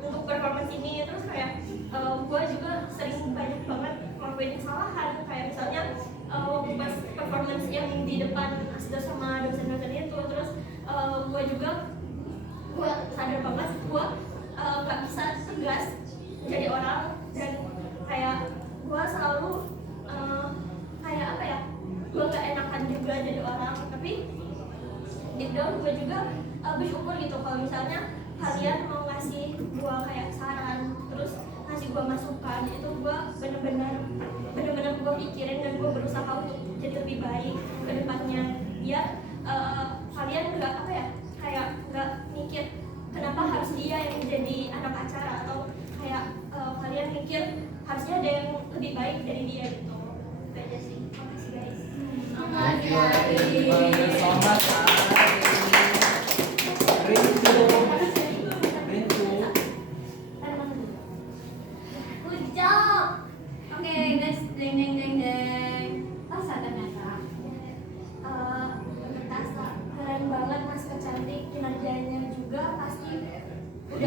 untuk performance ini. Terus kayak gue juga sering banyak banget ngelakuin kesalahan, kayak misalnya waktu pas performance yang di depan asda sama dosen-dosen itu. Terus gue sadar banget gue gak bisa tegas jadi orang, dan kayak gue selalu kayak apa ya, gue gak enakan juga jadi orang. Tapi deep down gue juga bersyukur gitu kalau misalnya kalian mau ngasih gue kayak saran, terus ngasih gue masukan, itu gue bener-bener gue pikirin dan gue berusaha untuk jadi lebih baik ke depannya, biar kalian nggak apa ya, kayak nggak mikir kenapa harus dia yang jadi anak acara, atau kayak kalian mikir harusnya ada yang lebih baik dari dia gitu. Itu aja sih. Makasih guys. Thank you, thank you so much. Rindu. Good job. Oke, guys, deng deng deng deng. Tasa ternyata. Tasa keren banget, Mas, kecantik, kinerjanya juga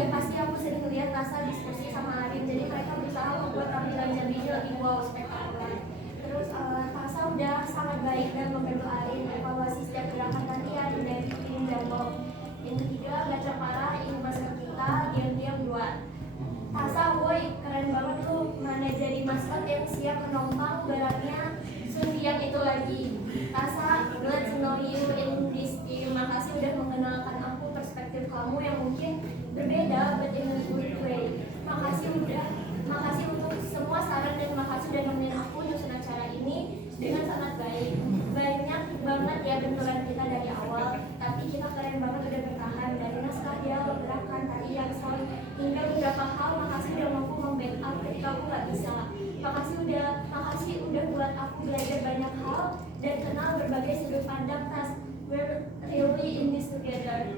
pasti aku sering lihat Tasa diskusi sama Arin, jadi mereka berusaha membuat tampilannya lebih wow, spektakuler. Terus Tasa udah sangat baik dan membantu Arin evaluasi setiap gerakan latihan dari tim Jambok. Yang ketiga, gacor parah, ini masker kita, diam-diam buat. Tasa, woi, keren banget tuh mana jadi maskot yang siap menompang barangnya Sundiang itu lagi. Tasa, glad to know you in this team. Makasih udah mengenalkan aku perspektif kamu yang mungkin berbeda, but in a good way. Makasih untuk semua saran dan makasih udah nemenin aku nyusun acara ini dengan sangat baik. Banyak banget ya benturan kita dari awal, tapi kita keren banget udah bertahan dari naskah dialog, gerakan, tarian, sound, hingga beberapa hal. Makasih udah mampu membackup ketika aku nggak bisa. Makasih udah buat aku belajar banyak hal dan kenal berbagai sudut pandang. Tas, we're really in this together.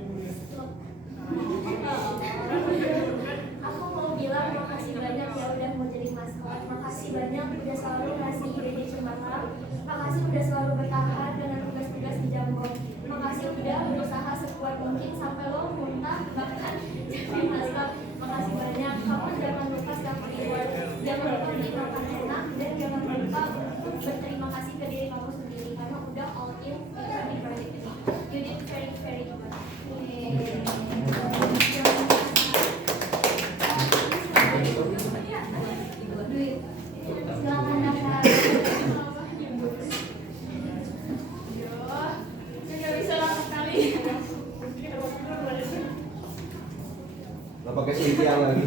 Aku mau bilang makasih banyak ya udah mau jadi maskot. Makasih banyak udah selalu ngasih ide cemara. Makasih udah selalu bertahan dengan tugas-tugas di Jambon. Makasih udah berusaha sekuat mungkin sampai lo muntah bahkan jadi maskot. Makasih banyak. Kamu jangan lupa self reward, jangan lupa beli makan enak, dan jangan lupa untuk berterima kasih ke diri kamu sendiri karena udah all in di project ini. You did very very good. Silakan daftar. Nggak bisa lama sekali. Nggak pakai sitian lagi.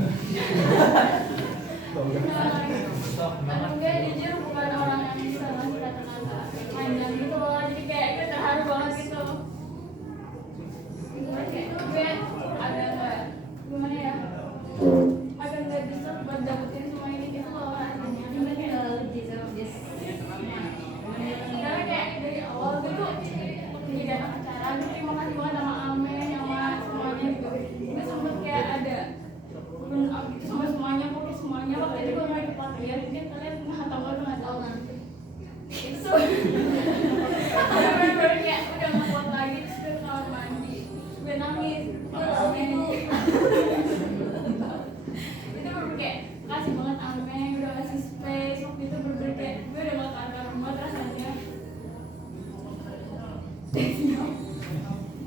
Enggak, jujur bukan orang yang bisa ngasih kata-kata panjang gitu loh, jadi kayak gue terharu banget gitu. Kayak gue agak nggak, gimana ya, agak nggak bisa buat dapetin semua ini gitu loh rasanya. Cuman kayak karena kayak dari awal gue tuh jadi anak acara, gue terima kasih banget sama Ame, sama semuanya gitu. Gue sempet kayak ada gitu sama semuanya, pokoknya semuanya. Waktu itu gue mulai pelatihan, mungkin kalian nggak tahu nanti itu bener-bener kayak udah nggak kuat lagi, terus gue ke kamar mandi, gue nangis, gue itu bener-bener kayak kasih banget Ame, udah kasih space. Waktu itu bener-bener kayak gue udah gak kangen banget rasanya.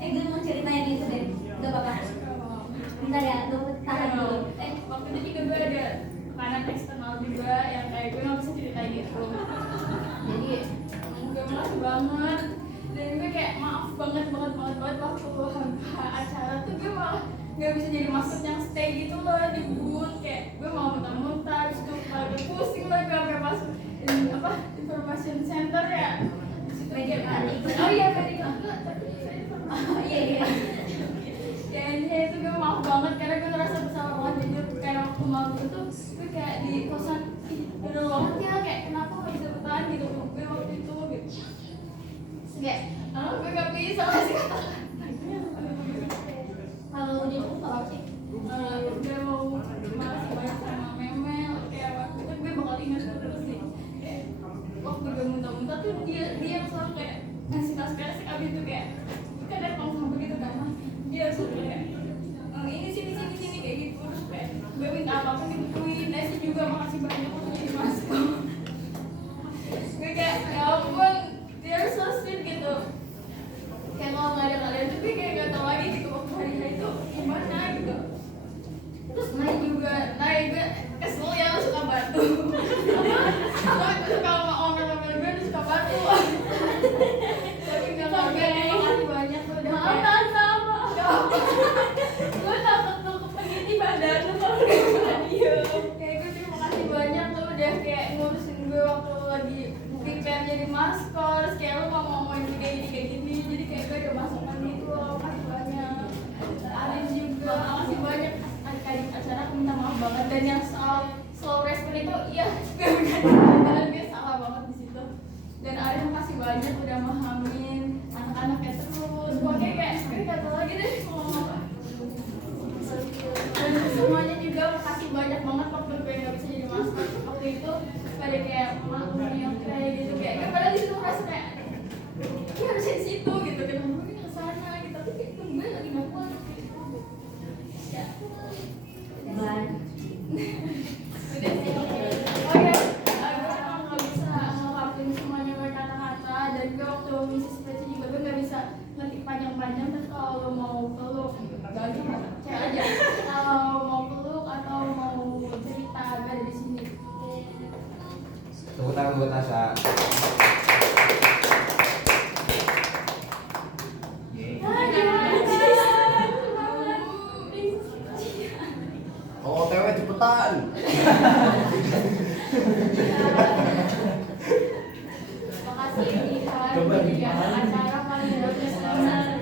Gue mau ceritain itu deh, gak apa-apa. Bentar ya, lu tahan dulu. Waktu itu juga gue ada tekanan eksternal juga yang kayak gue gak bisa ceritain gitu. Jadi gue makasih banget, dan gue kayak maaf banget waktu acara tuh gue malah gak bisa jadi maksud yang stay gitu loh di booth. Kayak gue mau muntah-muntah, habis itu kepala gue pusing lah, gue sampai masuk information center ya. Media kali. Oh iya, medical. Tapi saya Oh iya. dan ya itu gue maaf banget karena gue ngerasa bersalah banget. Jadi kayak waktu malam itu gue kayak di kosan, bener banget ya, kayak kenapa gak bisa bertahan gitu gue waktu itu gitu. Kayak gue gak bisa ngasih kata-kata. Kalau di rumah apa sih? Gue mau makasih banyak sama Memel, kayak waktu itu gue bakal ingat terus sih. Kayak waktu gue muntah-muntah tuh dia yang selalu kayak ngasih naskah abis itu kayak kadang ngomong begitu kan, dia suruh kayak ini sini makasih banyak udah memahamin anak-anaknya terus. Pokoknya kayak gak tau lagi deh mau ngomong apa. Dan semuanya juga makasih banyak banget waktu gue gak bisa jadi masker. Waktu itu pada kayak maklumnya kayak gitu kayak padahal di situ merasa kayak gue harusnya di situ gitu kan, gue kesana gitu tapi kayak gue lagi gak kuat. Ya. Udah sih. Oke, gue emang gak bisa ngungkapin semuanya pakai kata-kata dan gue waktu misi skripsi juga gue gak bisa ngetik panjang-panjang. Terus kalau lo mau peluk bagi cek aja kalau mau peluk atau mau cerita gue ada di sini. Tepuk tangan buat Tasya. Oh, OTW cepetan. Makasih Jihan jadi acara paling berkesan.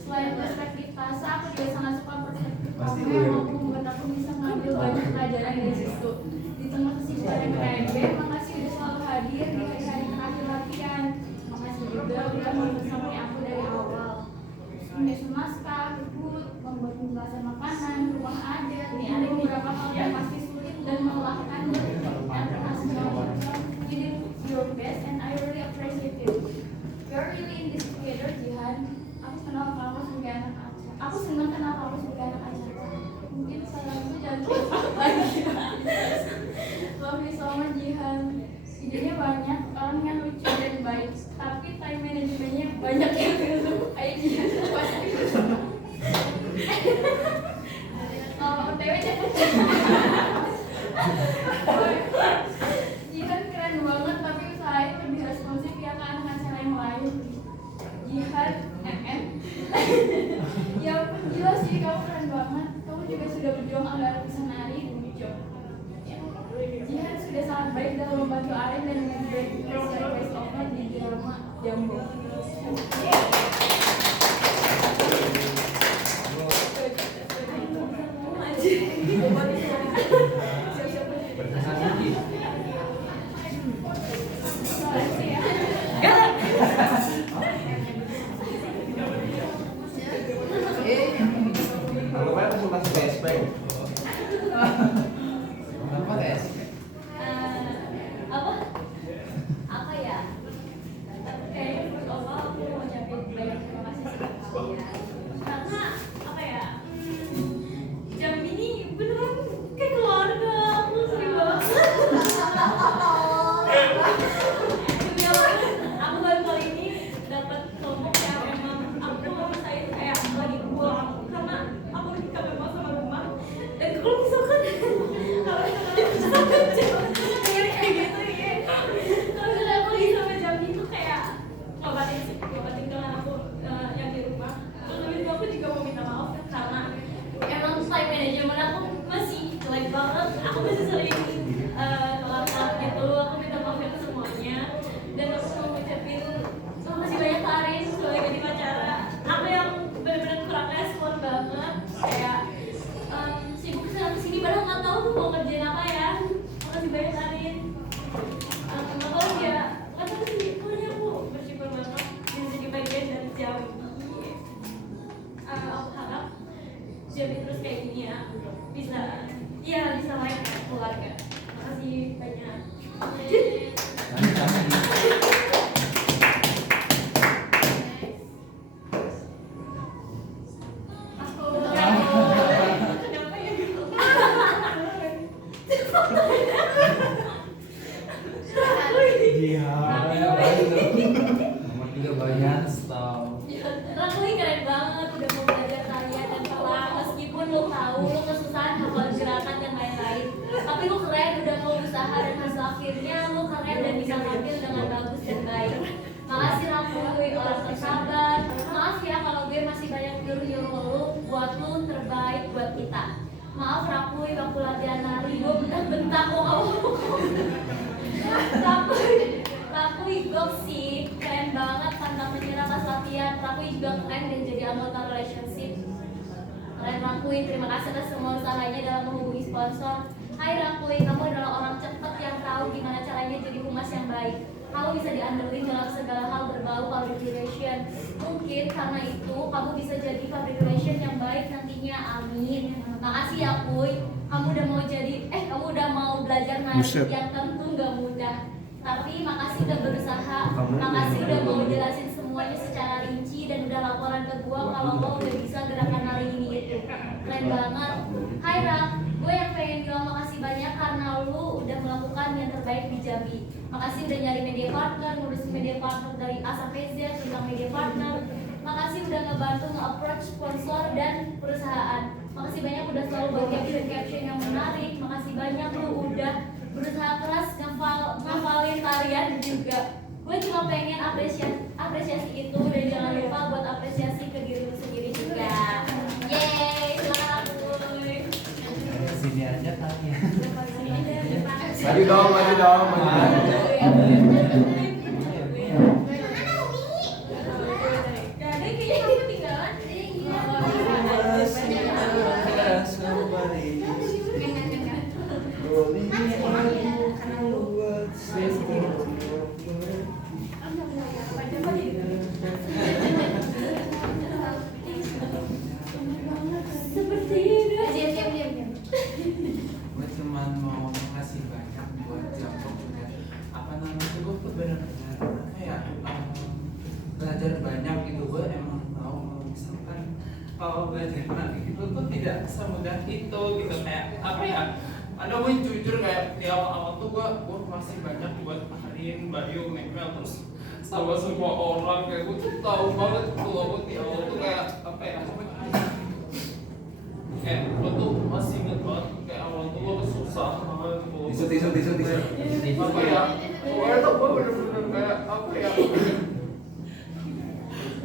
Selain perspektif Tasa, aku juga sangat suka perspektif kamu yang mampu membuat aku bisa ngambil banyak pelajaran dari situ. Di tengah kesibukan MPB, makasih udah selalu hadir di hari-hari terakhir latihan. Makasih juga udah membersamai aku dari awal. Menyusun naskah, kebut, membuat penjelasan makanan, rumah adat. Ini ada beberapa hal yang pasti sulit dan melelahkan bagi you did your best and I really appreciate you. You're really in this together, Jihan. Aku kenal kamu sebagai anak acara. Aku senang kenal kamu sebagai anak acara. Mungkin salamku jangan lupa lagi. Love you so much, Jihan. Idenya banyak, orangnya lucu dan baik. Tapi time managementnya banyak yang ngeluh. Ayo Jihan, pasti. Kalau OTW cepet. Jihan keren banget, tapi usahain lebih responsif ya ke anak acara yang lain. Jihan, MM. Ya gila sih, kamu keren banget. Kamu juga sudah berjuang agar bisa nari di job. Jihan sudah sangat baik dalam membantu Aren dan nge-break voice over di drama Jambo. Kalau saya presentasi PSP. Kenapa guys? Apa ya? Kayaknya first of all aku mau ucapin banyak terima kasih sama kalian. Karena apa ya? Jam ini beneran kayak keluarga. Aku sering banget. Demi Allah, aku baru kali ini dapat kelompok yang memang aku saya kayak lagi pulang karena aku lagi kangen banget sama rumah. Dan kalau misalkan kalau misalkan kayak gitu ya, kalau misalkan aku lagi sama jam itu kayak ngobatin dengan aku yang di rumah. Terus habis itu aku juga mau minta maaf karena emang time management aku masih jelek banget. Aku masih sering telat gitu. Aku minta maaf ke semuanya dan aku mau ngucapin makasih banyak ke Arin sebagai ganti pacara. Aku yang benar-benar kurang respon banget kayak sibuk sana kesini padahal nggak tahu mau ngerjain apa ya. Makasih banyak Arin. Apa ya? Nggak tahu sih. Pokoknya aku bersyukur banget bisa jadi bagian dari jam ini. Aku harap jadi terus kayak gini ya bisa main keluarga. Makasih banyak. Kenapa ya? Nomor 3 banyak stop. Rakui keren banget, udah mau belajar karya dan pelan. Meskipun lo tahu lo kesusahan hafal gerakan dan lain-lain, tapi lo keren, udah mau usaha dan hasil akhirnya lo keren dan bisa tampil dengan bagus dan baik. Makasih Rakui, orang tersabar. Maaf ya kalau gue masih banyak nyuruh-nyuruh lo, buat lo terbaik buat kita. Maaf Rakui, waktu latihan nari gue bentak-bentak kok kamu. Rakui gok sih, keren banget pantang menyerah pas latihan. Rakui juga keren dan jadi anggota relationship. Keren Rakui, terima kasih atas semua usahanya dalam menghubungi sponsor. Hai Rakui, kamu adalah orang cepet yang tahu gimana caranya jadi humas yang baik. kamu bisa diandelin dalam segala hal berbau public relation. Mungkin karena itu kamu bisa jadi public relation yang baik nantinya, amin. Makasih ya Kuy, kamu udah mau belajar nari yang tentu nggak mudah. Tapi makasih udah berusaha, makasih udah mau jelasin semuanya secara rinci dan udah laporan ke gua kalau lo udah bisa gerakan nari ini itu. Keren banget. Hai Rak, gue yang pengen bilang makasih banyak karena lu udah melakukan yang terbaik di Jambi. Makasih udah nyari media partner, ngurusin media partner dari A sampai Z tentang media partner. Makasih udah ngebantu nge-approach sponsor dan perusahaan. Makasih banyak udah selalu buat caption yang menarik. Makasih banyak lu udah berusaha keras ngafalin tarian juga. Gue cuma pengen apresiasi itu, dan jangan lupa buat apresiasi ke diri lu sendiri juga. Yeay, silakan Kuy. Sini aja kali ya. Maju dong, maju dong, maju. Jadi kayaknya kamu ketinggalan. Seperti ini. Diam. Gue cuma mau makasih banyak buat Jampok dan apa namanya gue tuh benar-benar kayak belajar banyak gitu. Gue emang tahu misalkan kalau belajar nanti gitu tuh tidak semudah itu gitu, kayak apa ya, ada gue jujur kayak di awal-awal tuh gue masih banyak buat Arin, Bayu, Mekmel, terus sama semua orang kayak gue tuh tahu banget tuh gue di awal tuh kayak apa ya, kayak gue tuh masih inget banget kayak awal tuh gue susah banget Tisu. apa ya, pokoknya tuh gue bener-bener kayak apa ya,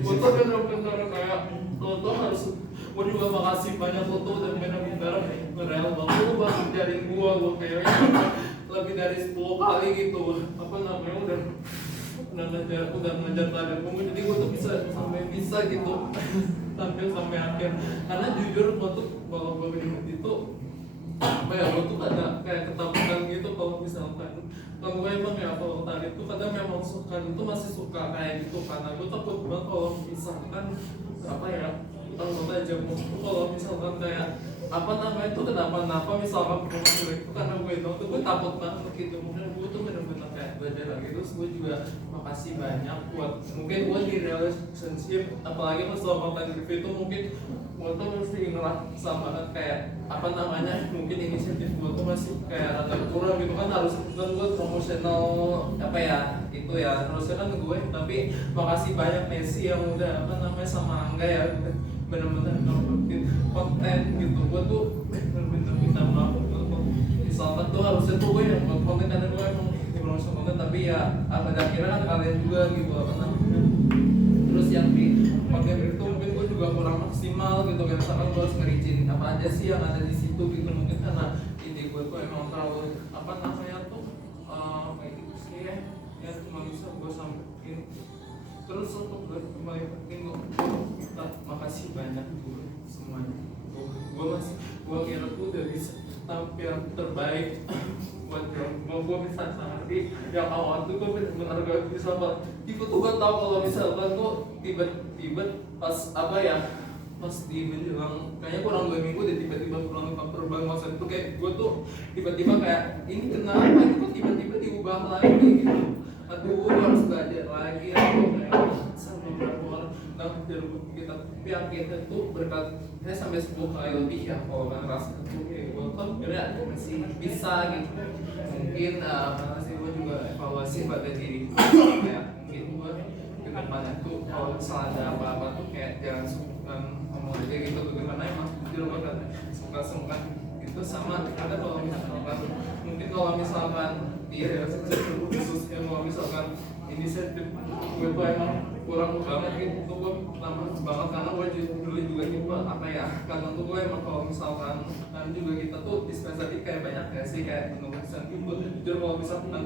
gue tuh bener-bener kayak lo tuh harus, gue juga makasih banyak lo tuh udah bener-bener ngerel banget lo buat ngajarin gue kayaknya lebih dari 10 kali gitu, apa namanya udah ngajar tarian gue, jadi gue tuh bisa gitu sampai akhir. Karena jujur gue tuh kalau gue minum itu apa ya, gue tuh ada kayak ketakutan gitu kalau misalkan kan gue emang ya kalau tari itu kadang memang suka itu masih suka kayak gitu, karena gue takut banget kalau misalkan apa ya, tahu aja kalau misalkan kayak apa namanya itu kenapa misalkan itu karena gue itu gue takut banget gitu. Mungkin gue tuh bener-bener kayak belajar lagi. Terus gue juga makasih banyak buat mungkin gue di relationship, apalagi pas selama pandemi itu mungkin gue tuh mesti ngerasa banget kayak apa namanya, mungkin inisiatif gue tuh masih kayak agak kurang gitu kan, harus kan gue promosional apa ya itu ya harusnya kan gue, tapi makasih banyak Messi yang udah apa namanya sama Angga ya bener-bener ngebutin konten gitu. Gue tuh bener-bener minta maaf misalkan tuh harusnya tuh gue yang buat konten karena gue emang promosi konten, tapi ya pada akhirnya kan kalian juga gitu apa namanya. Terus yang di konten itu mungkin gue juga kurang maksimal gitu kan, misalkan gue harus ngericin apa aja sih yang ada di situ gitu, mungkin karena ide gue tuh emang terlalu apa namanya tuh kayak gitu sih ya cuma bisa gue sampein. Terus untuk kembali penting gue minta makasih banyak gue semuanya. Gue kira gue udah bisa tampil terbaik buat gue bisa nanti yang awal tuh gue benar-benar gak bisa banget. Tiba tuh gue tau kalau misalkan tuh tiba-tiba pas apa ya, pas di menjelang kayaknya kurang 2 minggu deh tiba-tiba pulang ke perubahan masa itu kayak gue tuh tiba-tiba kayak ini kenapa ini kok tiba-tiba diubah lagi gitu. Aduh gue harus belajar lagi aku kayak sama beberapa orang kita tapi akhirnya tuh berkat saya sampai 10 kali lebih ya kalau kan rasa tuh kayak gue tuh kira masih bisa gitu. Mungkin masih gue juga evaluasi pada diri ya, mungkin gue ke depannya tuh kalau misalnya ada apa-apa tuh kayak jangan sungkan ngomong aja gitu, bagaimana emang jujur banget sungkan itu sama. Ada kalau misalkan dia khususnya kalau misalkan inisiatif gue tuh emang kurang banget gitu, gue lama banget karena gue dulu juga tipe apa ya, karena tuh gue emang kalau misalkan juga kita tuh dispensasi kayak banyak ya sih kayak penulisan gitu. Jujur kalau misalkan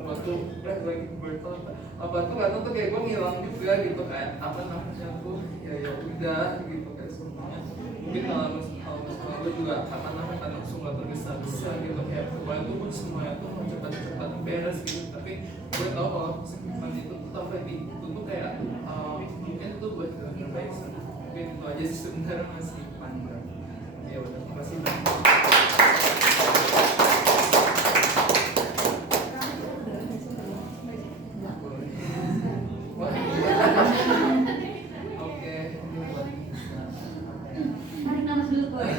waktu lagi bertolak apa tuh kadang tuh kayak gue ngilang juga gitu, kayak apa namanya tuh ya udah gitu kayak semuanya. Mungkin kalau gue juga apa namanya kadang suka tergesa-gesa gitu, kayak pokoknya tuh semuanya tuh mau cepat-cepat beres gitu, tapi gue tau kalau nanti itu sampai itu tuh kayak mungkin itu buat yang terbaik sih. Mungkin itu aja sih sebenarnya masih panjang. Ya udah, makasih banyak. Oke. Tarik nafas dulu boy.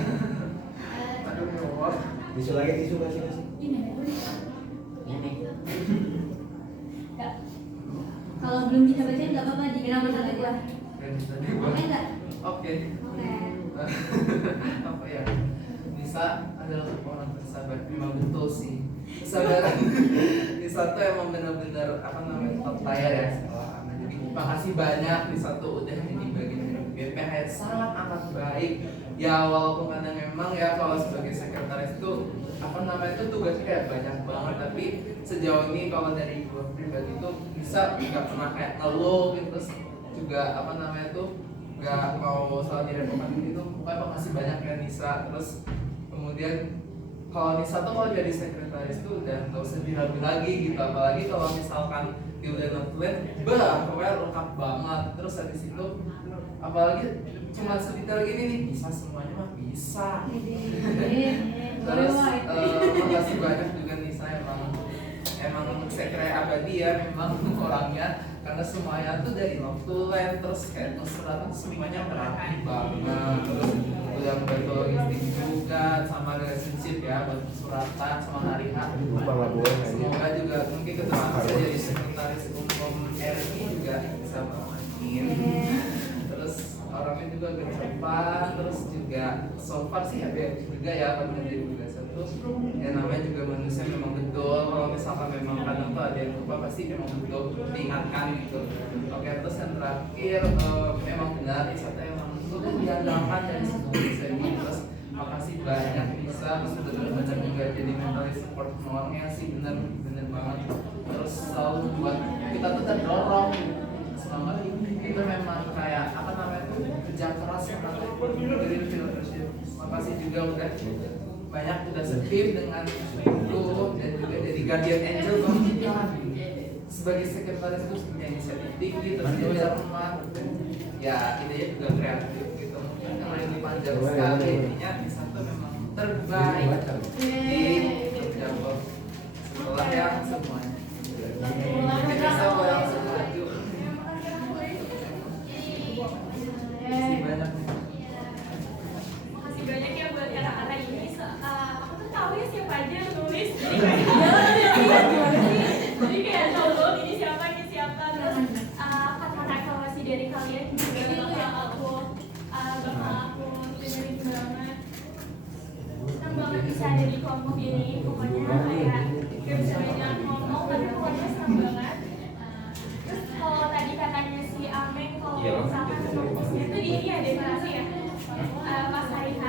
Aduh, mewah. Tisu lagi, tisu kasih. Enggak. Kalau belum bisa baca nggak apa-apa di nama kata gua. Oke enggak? Oke. Oke. Apa ya? Nisa adalah orang bersabar. Memang betul sih. Kesabaran Nisa tuh emang benar-benar apa namanya top tier ya sekolah. Jadi makasih banyak Nisa tuh udah jadi bagian dari BPH yang sangat amat baik. Ya walaupun kadang memang ya kalau sebagai sekretaris tuh apa namanya itu tugasnya kayak banyak banget, tapi sejauh ini kalau dari gue pribadi tuh bisa nggak pernah kayak ngeluh gitu, terus juga apa namanya tuh nggak mau soal direpokan gitu. Pokoknya makasih banyak ya Nisa. Terus kemudian kalau Nisa tuh kalau jadi sekretaris tuh udah nggak usah diragu lagi gitu, apalagi kalau misalkan dia udah nge-plan, pokoknya lengkap banget. Terus habis itu apalagi cuma sedetail gini nih, bisa semuanya mah bisa. Terus makasih banyak juga Nisa, emang sekre abadi ya memang orangnya, karena semuanya tuh dari notulen terus kayak surat semuanya rapi banget. Terus udah membantu logistik juga sama relationship ya, buat suratan sama hari H. Semoga juga mungkin kedepan bisa jadi sekretaris umum RI juga bisa banget. Terus orangnya juga gercepan, terus juga so far sih happy juga ya pada menjadi tugas satu. Ya namanya juga manusia memang betul, kalau misalkan memang kadang tuh ada yang lupa pasti memang betul diingatkan gitu. Oke, terus yang terakhir memang benar Isata emang sudah diandalkan dari semua bisa ini. Terus makasih banyak bisa sudah benar-benar juga jadi mental support orangnya sih, benar banget. Terus selalu buat kita tuh terdorong selama itu memang kayak apa namanya tuh kerja keras dari leadership. Makasih juga udah banyak udah setim dengan itu dan juga jadi guardian angel bang kita sebagai sekretaris itu punya inisiatif tinggi, terus dia rumah ya idenya juga kreatif gitu. Mungkin kalau ini panjang sekali intinya bisa tuh memang terbaik di Jabor setelah yang semuanya mungkin bisa langsung maju. Makasih banyak. Makasih banyak ya buat kata-kata ini. Aku tuh tahu ya siapa aja yang nulis. Jadi kayak tahu loh ini siapa. Terus kata-kata evaluasi dari kalian juga bakal aku dengerin banget. Senang banget bisa ada di kelompok ini. Pokoknya kayak gak bisa banyak ngomong, tapi pokoknya senang banget. Terus kalau tadi katanya si Ameng kalau misalkan fokusnya tuh di ini ya demokrasi ya, pas hari H,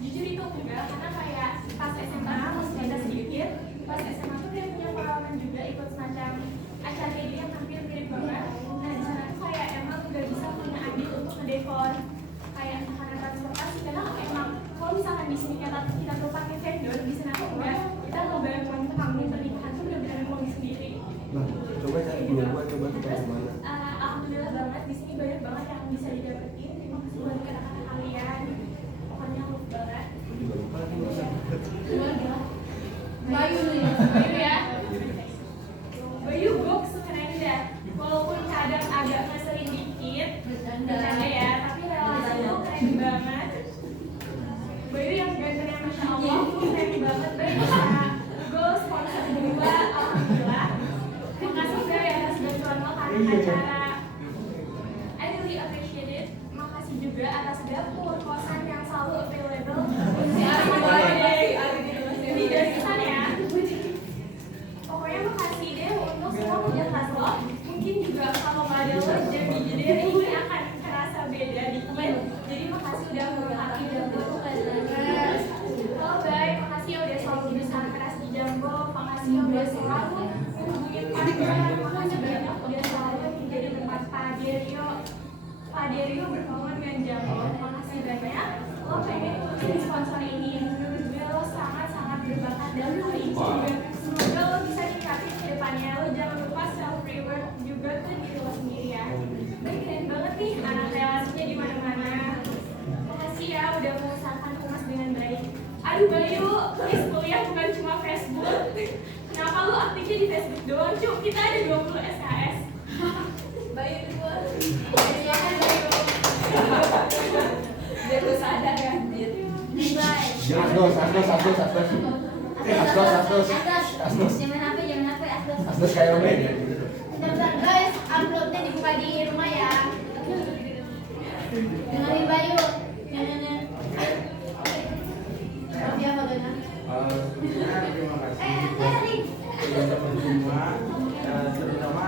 jujur itu enggak, karena kayak pas SMA masih ada sedikit, pas SMA tuh dia punya pengalaman juga ikut semacam acara ini yang hampir mirip banget. Nah di sana tuh kayak emang udah bisa punya andil untuk ngedekor kayak makanan transportasi, karena emang kalau misalkan di sini kita tuh pakai vendor, di sana tuh enggak, kita ngebayang kami pernikahan tuh benar-benar ngomong sendiri. Nah, coba cari dulu gua coba kemana. Alhamdulillah banget di sini banyak banget yang bisa didapetin. Terima kasih buat kata-kata kalian. Pokoknya love banget. Keluarga. Bayu ya. Bayu box keren dah. Walaupun kadang agak ngeselin dikit, bercanda ya, tapi relasi lu keren banget. Bayu yang gantengnya masya Allah, keren banget. Bayu bisa go sponsor juga, alhamdulillah. Makasih juga ya atas bantuan lo karena acara. I really appreciate it. Makasih juga atas dapur kosan yang selalu available. Ini dari sana ya. Pokoknya makasih deh untuk semua kerja keras lo. Mungkin juga kalau nggak ada lo jadi ini akan terasa beda dikit. Jadi makasih udah menghormati dapur. Oh baik, makasih ya udah selalu berusaha keras di Jambo. Makasih ya udah selalu hubungin partner. Makasih banyak udah selalu menjadi tempat Pak Derio berkawan dengan Jambo. Makasih banyak. Lo pengen jadi sponsor ini. Menurut gue lo sangat-sangat berbakat dan hari ini juga semoga lo bisa nikmatin ke depannya. Lo jangan lupa Bayu, please kuliah bukan cuma Facebook. Kenapa lu aktifnya di Facebook doang, Cuk? Kita ada 20 SKS. Bayu dulu. Iya kan Bayu. Dia tuh sadar kan dia. Bye. Asdos. Asdos. Jangan HP, Asdos. Asdos kayak Omen ya. Bentar, guys, uploadnya dibuka di rumah ya. Dengerin Bayu. Nyanyi. Oke, apa benar? Sebenarnya terima kasih buat teman-teman semua, terutama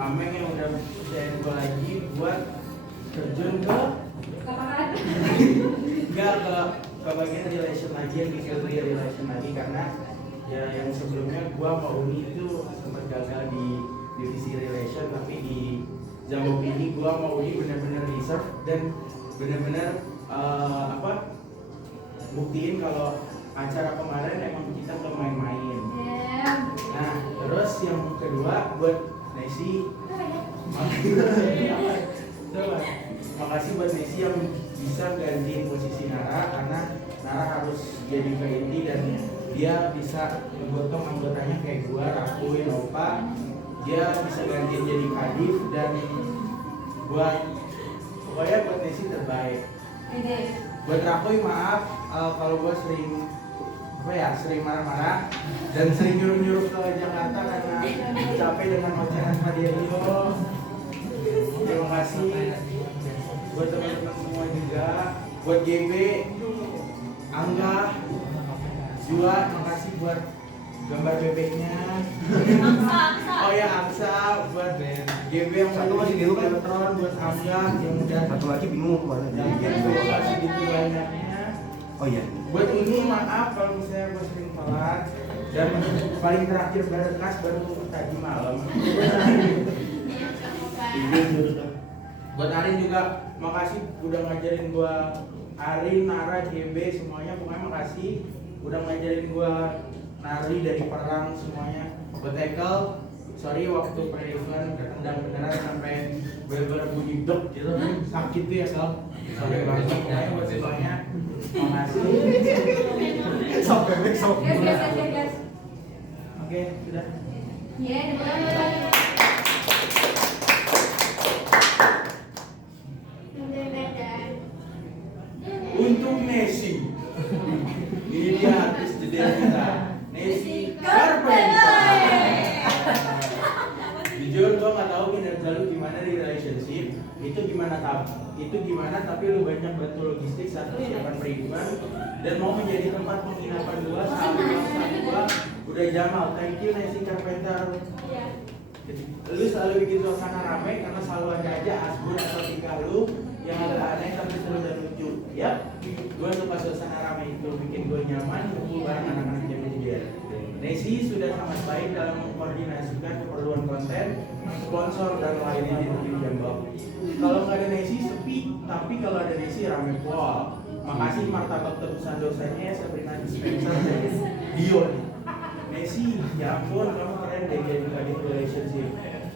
Ameng yang udah percayain gue lagi buat terjun ke Kapan? enggak ke bagian relation lagi, yang di relation lagi, karena ya yang sebelumnya gue sama Uni itu sempat gagal di divisi relation, tapi di Jambob ini gue sama Uni benar-benar reserve dan benar-benar buktiin kalau acara kemarin emang kita nggak main-main. Nah, terus yang kedua buat Nesi, makasih buat Nesi yang bisa gantiin posisi Nara, karena Nara harus jadi ke inti dan dia bisa menggotong anggotanya kayak gua, Rakuin, Opa. Dia bisa gantiin jadi Kadif dan pokoknya buat Nesi terbaik. Buat Rakuin maaf kalau gua sering marah-marah dan sering nyuruh-nyuruh ke Jakarta karena capek dengan ocehan Maderio. Terima kasih buat teman-teman semua juga, buat GB, Angga, Zua, makasih buat gambar bebeknya. Oh ya, Aksa, buat GB yang satu masih di rumah, buat Angga yang udah Satu lagi bingung kemana. terima kasih gitu banyaknya. Oh iya. Buat ini maaf kalau misalnya gue sering telat dan paling terakhir berkas baru tadi malam. Buat Arin juga makasih udah ngajarin gue, Arin, Nara, JB semuanya, pokoknya makasih udah ngajarin gue nari dari perang semuanya. Buat Ekel, sorry waktu pre-event ketendang beneran sampai bener-bener bunyi dok gitu, sakit tuh ya Sal. Sorry banget, pokoknya buat semuanya makasih. Sampai Guys. Oke, sudah. Iya, Untuk Nesi, ini dia artis jeder kita, Nesi Carpenter. Jujur gue nggak tahu kinerja lu gimana di relationship, itu gimana tapi lu banyak bantu logistik saat persiapan peribuan dan mau menjadi tempat penginapan gua saat gua udah Jamal. Thank you Nesi Carpenter. Lu selalu bikin suasana ramai karena selalu ada aja asbun atau tingkah lu yang agak aneh tapi seru dan lucu. Ya, gua suka suasana ramai itu, bikin gua nyaman ngumpul bareng anak-anak jam-jam. Nesi sudah sangat baik dalam mengkoordinasikan keperluan konten, sponsor dan lainnya di tim Jambob. Kalau nggak ada Nesi sepi, tapi kalau ada Nesi rame pol. Makasih martabak tebusan dosanya Sabrina Spencer dan Dio. Nesi, ya ampun kamu keren deh jadi relationship.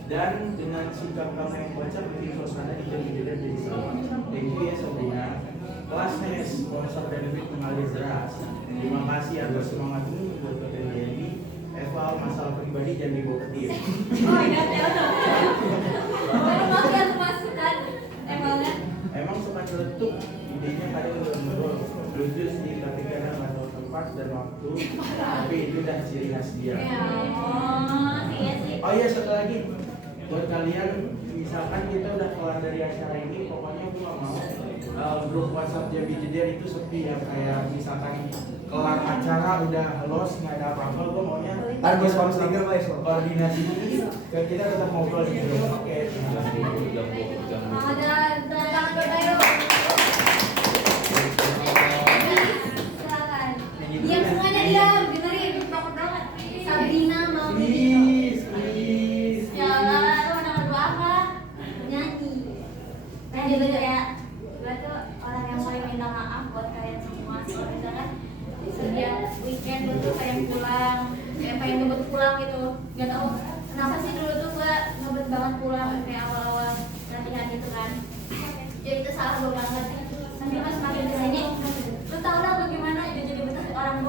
Dan dengan sikap kamu yang kocak bikin suasana di jam-jam jadi seru. Thank you ya Sabrina. Kelas Nes, sponsor dan duit mengalir deras. Terima kasih atas semangatmu buat konten Dendi. Eval masalah pribadi jangan dibawa ke tim. Oh iya, baru mau yang masukkan emangnya. Emang suka celetuk, idenya kadang ngurus lucu sih, tapi kadang nggak tahu tempat dan waktu. Tapi itu udah ciri khas dia. Oh iya, satu lagi buat kalian, misalkan kita udah keluar dari acara ini, pokoknya gue gak mau grup WhatsApp Jambi Jeder itu sepi ya, kayak misalkan kelar acara udah los nggak ada apa-apa, gue maunya Ntar gue spam stiker Pak Esok. koordinasi kita tetap ngobrol di grup. Oke, terima kasih. Ada tangan berbayu. Silakan. Diam semuanya diam, dengerin. Sabrina mau Please. Ya Allah, lu nomor berapa? Nyanyi. Nyanyi dulu ya. Gue tuh orang yang paling minta maaf buat kalian semua. Kalau misalkan setiap weekend gue tuh pengen pulang, kayak pengen ngebet pulang gitu. Gak tau kenapa sih dulu tuh gue ngebet banget pulang kayak awal-awal latihan gitu kan. Ya itu salah gue banget. Tapi pas makin kesini, lu tau lah bagaimana jadi betah orang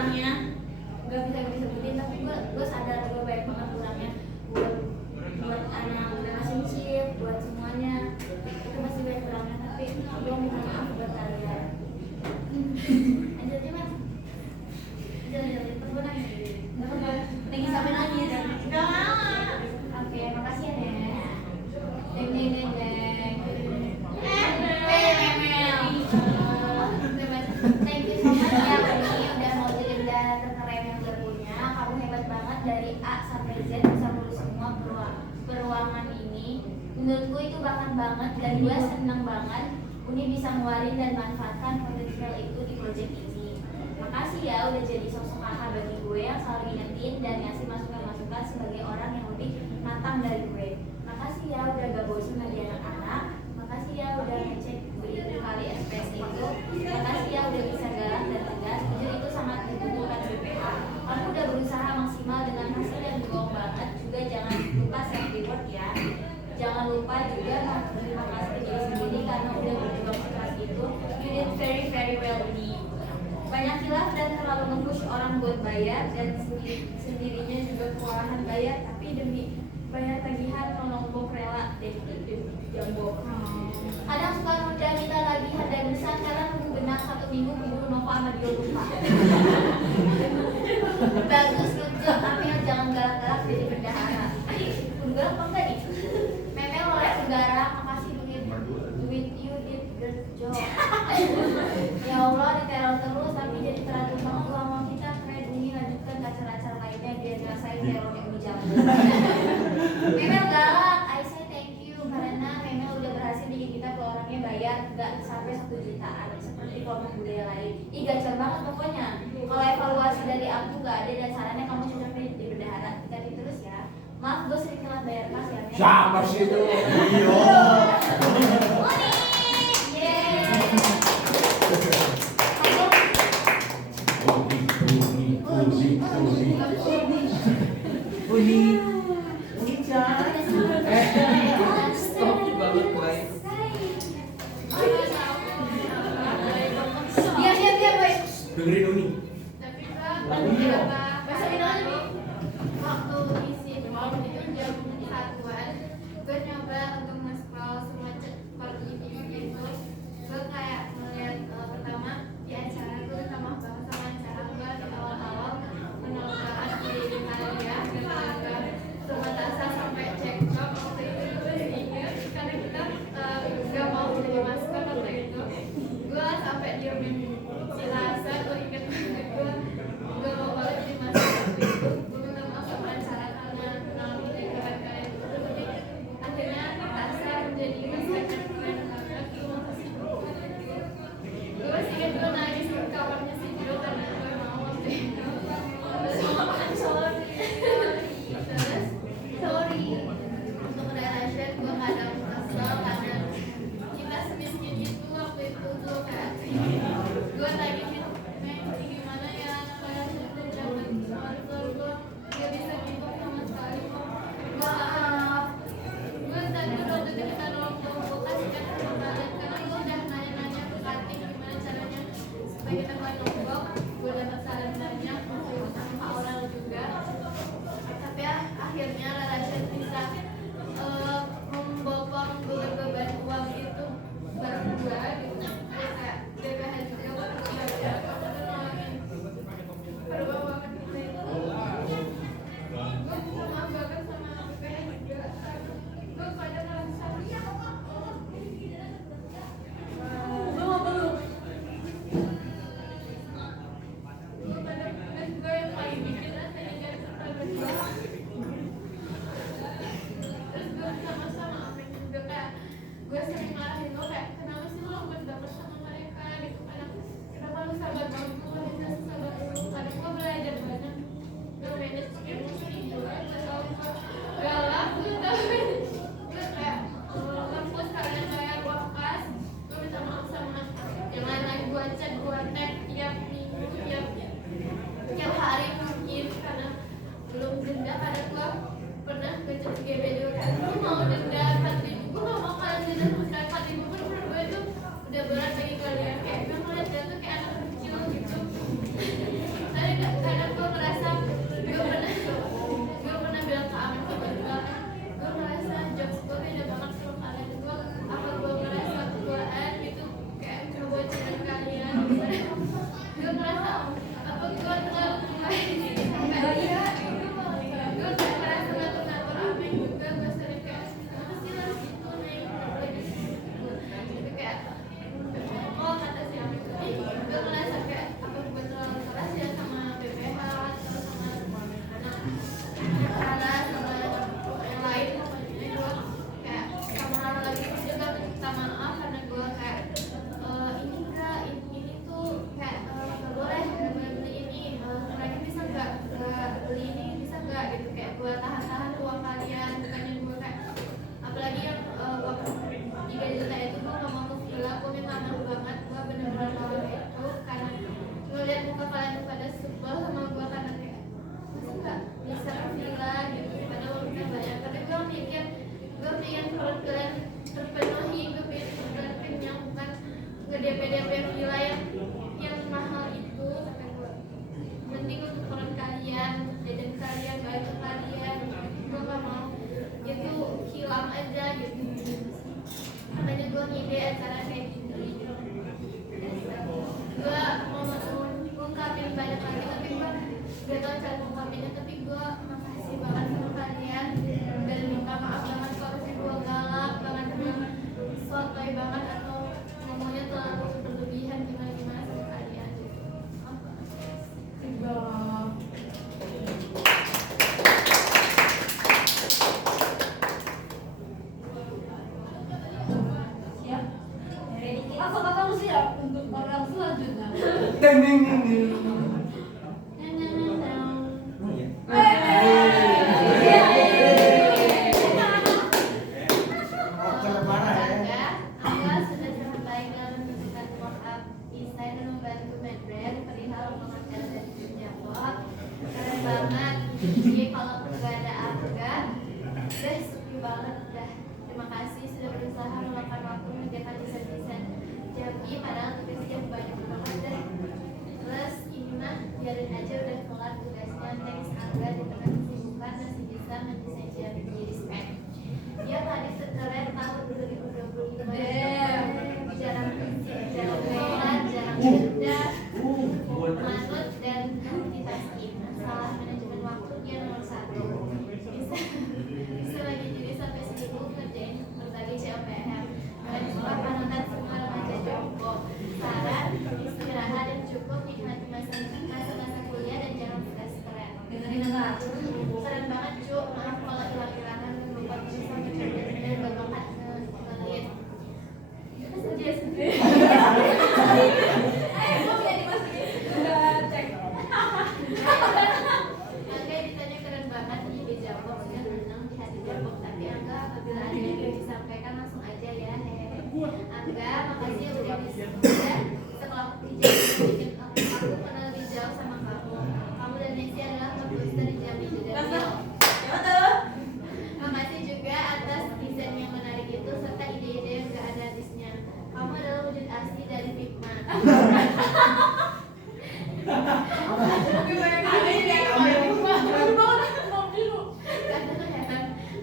kurangnya nggak bisa disebutin, tapi gue sadar gue banyak banget kurangnya buat anak relationship, buat semuanya itu masih banyak kurangnya, tapi gue minta maaf buat kalian. Lanjut aja mas, lanjut perbuatan lagi sampai nangis. Nggak mau. Oke, makasih ya Nek. Deng deng deng deng. Thank you so much ya Uni udah mau cerita terkeren yang udah punya. Kamu hebat banget dari A sampai Z bisa ngurus semua peruangan ini. Menurutku itu bakat banget dan gue seneng banget Uni bisa ngeluarin dan manfaatkan potensial itu di project ini. Makasih ya udah jadi sosok kakak bagi gue yang selalu ingetin dan ngasih masukan-masukan sebagai orang yang lebih matang dari gue. Makasih ya udah gak bosan lagi anak-anak. Makasih ya udah ngecek beli kali SPS itu. Makasih ya udah bisa galak dan tegas. Jujur itu sangat dibutuhkan BPH. Kamu udah berusaha maksimal dengan hasil yang bohong banget. Juga jangan lupa self reward ya. Jangan lupa juga terima kasih ke diri sendiri karena udah berjuang sekeras itu. You did very very well ini. Banyak khilaf dan terlalu nge-push orang buat bayar dan sendirinya juga kewalahan bayar, tapi demi bayar tagihan melompok rela deh jambok. Kadang suka nunda minta tagihan dan besar karena nunggu benar 1 minggu keburu Nova sama dia lupa. Bagus lucu, tapi jangan galak-galak jadi bendahara. Udah galak apa enggak nih? Memel oleh segara, makasih duit you did good job. Ya Allah diteror terus tapi jadi teratur banget uang kita. Keren ini lanjutkan ke acara-acara lainnya biar ngerasain teror yang dijambu. Memel galak, I say thank you karena Memel udah berhasil bikin kita ke orangnya bayar gak sampai 1 jutaan seperti kelompok budaya lain. Ih gacor banget pokoknya. Kalau evaluasi dari aku gak ada dan sarannya kamu cocok di bendahara. Dikasih terus ya. Maaf gue sering telat bayar pas ya Mel. Siapa sih itu? Iya. Uni! Yeay! Stop banget baik. Diam boy. Dengerin Uni. Tapi beberapa waktu isi form itu jam 1-an, gue nyoba untuk nge-scroll semua call ini itu. Gue kayak ngeliat pertama di acara gue minta maaf banget sama acara gue di awal-awal menolak banget di Italia dan semua tasa sampai cekcok waktu itu gue ingat karena kita gak mau jadi masker waktu itu. Gue sampai diemin si Lasa, gue inget banget gue mau banget di masker waktu itu. Gue minta maaf sama acara karena kenal ini keren orang aja gitu. Makanya gue ngide acara kayak gitu. Gue mau ngungkapin banyak lagi tapi gue gak tau cara ngungkapinnya, tapi gue makasih banget sama kalian dan minta maaf banget kalau gue galak banget, sotoy banget atau ngomongnya terlalu berlebihan gimana sama kalian. Siap. Kakak lu siap untuk orang selanjutnya. Ding ding ding ding. Angga sudah sangat baik dalam menunjukkan mock-up desain dan membantu Medbrand perihal pengacara dan jawab. Keren banget. Jadi kalau nggak ada Angga, udah sepi banget dah. Terima kasih sudah berusaha meluangkan waktu mengerjakan desain-desain Jambi, padahal tugasnya banyak banget dah. Terus ini mah biarin aja udah kelar tugasnya. Thanks Angga, di tengah kesibukan masih bisa mendesain Jambi. Respect. Dia tadi keren tahun 2025. Jarang lewat, jarang jeda, manut dan multitasking. Masalah manajemen waktu dia nomor 1. Bisa lagi jadi sampai sibuk ngerjain berbagai COPM. Kalian semua panutan semua remaja jompo. Saran, istirahat dan cukup nikmati masa-masa kuliah dan jangan stres. Dengerin enggak? Keren banget cu, maaf kalau hilang-hilangan lupa tulis sampai bener-bener gak banget ngelit. Sedih. Gue bisa dimasukin. Udah cek. Angga ditanya keren banget nih, dijawab dengan tenang di hati jawab. Tapi Angga apabila ada yang ingin disampaikan langsung aja ya. Angga, makasih udah bisa. Setelah dijawab bikin aku kenal lebih jauh sama kamu. Kamu dan Messi adalah co-hoster di Jambi juga. Makasih juga atas desain yang menarik itu serta ide-ide yang gak ada habisnya. Kamu adalah wujud asli dari Figma.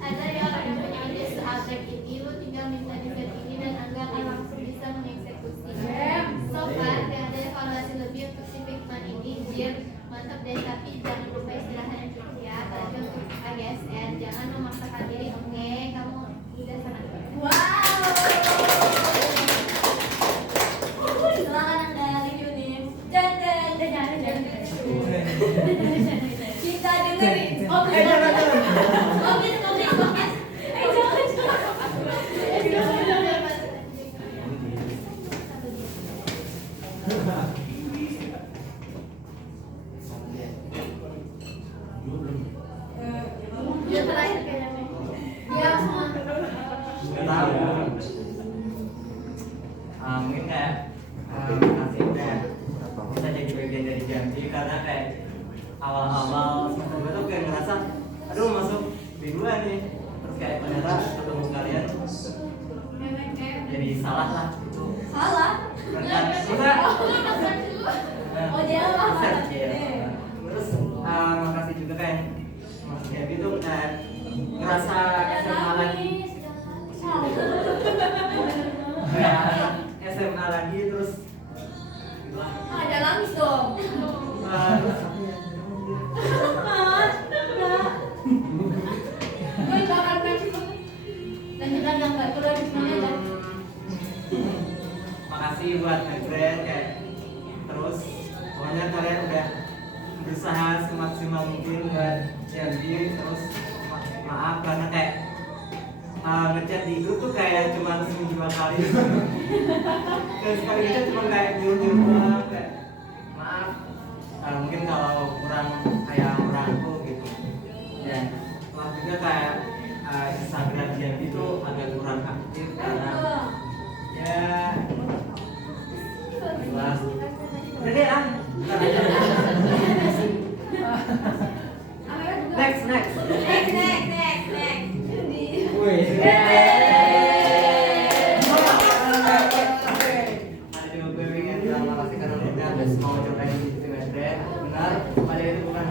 Ada yang punya ide seabrak ini, lu tinggal minta desain ini dan Angga akan langsung bisa mengeksekusi. So far, gak ada evaluasi lebih untuk si Figma ini, biar mantap deh. Tapi jangan lupa istirahat yang cukup ya. Apalagi untuk AGSN, jangan memaksakan diri, oke? Kamu udah sangat baik. Silakan Anda review nih. Dan kita dengerin. Oke. Dia terakhir kayaknya. Ya, semua. Mungkin kayak masih kayak bisa jadi bagian dari Jambi karena kayak awal-awal semester 2 tuh kayak ngerasa aduh masuk B2 nih, terus kayak ternyata ketemu kalian jadi salah lah gitu. Salah. Enggak, enggak. Oh, dia lah. Iya. Terus makasih juga kayak Mas Gaby tuh kayak ngerasa SMA lagi. Kayak SMA lagi terus Ada nangis dong. terus Gue bakal kasih lanjutan yang gak kurang semuanya. makasih buat Medbrand kayak terus pokoknya kalian udah berusaha semaksimal mungkin buat Jambi. Terus maaf karena kayak ngechat di grup tuh kayak cuma seminggu 2 kali. Terus sekali ngechat cuma kayak nyuruh doang kayak maaf. Mungkin kalau kurang kayak orangku gitu. Dan maaf juga kayak Instagram Jambi tuh agak kurang aktif karena ya jelas. Udah deh ah. Next. Next. Ada juga gue pengen bilang makasih karena udah mau cobain di Medbrand. Benar, pada itu bukan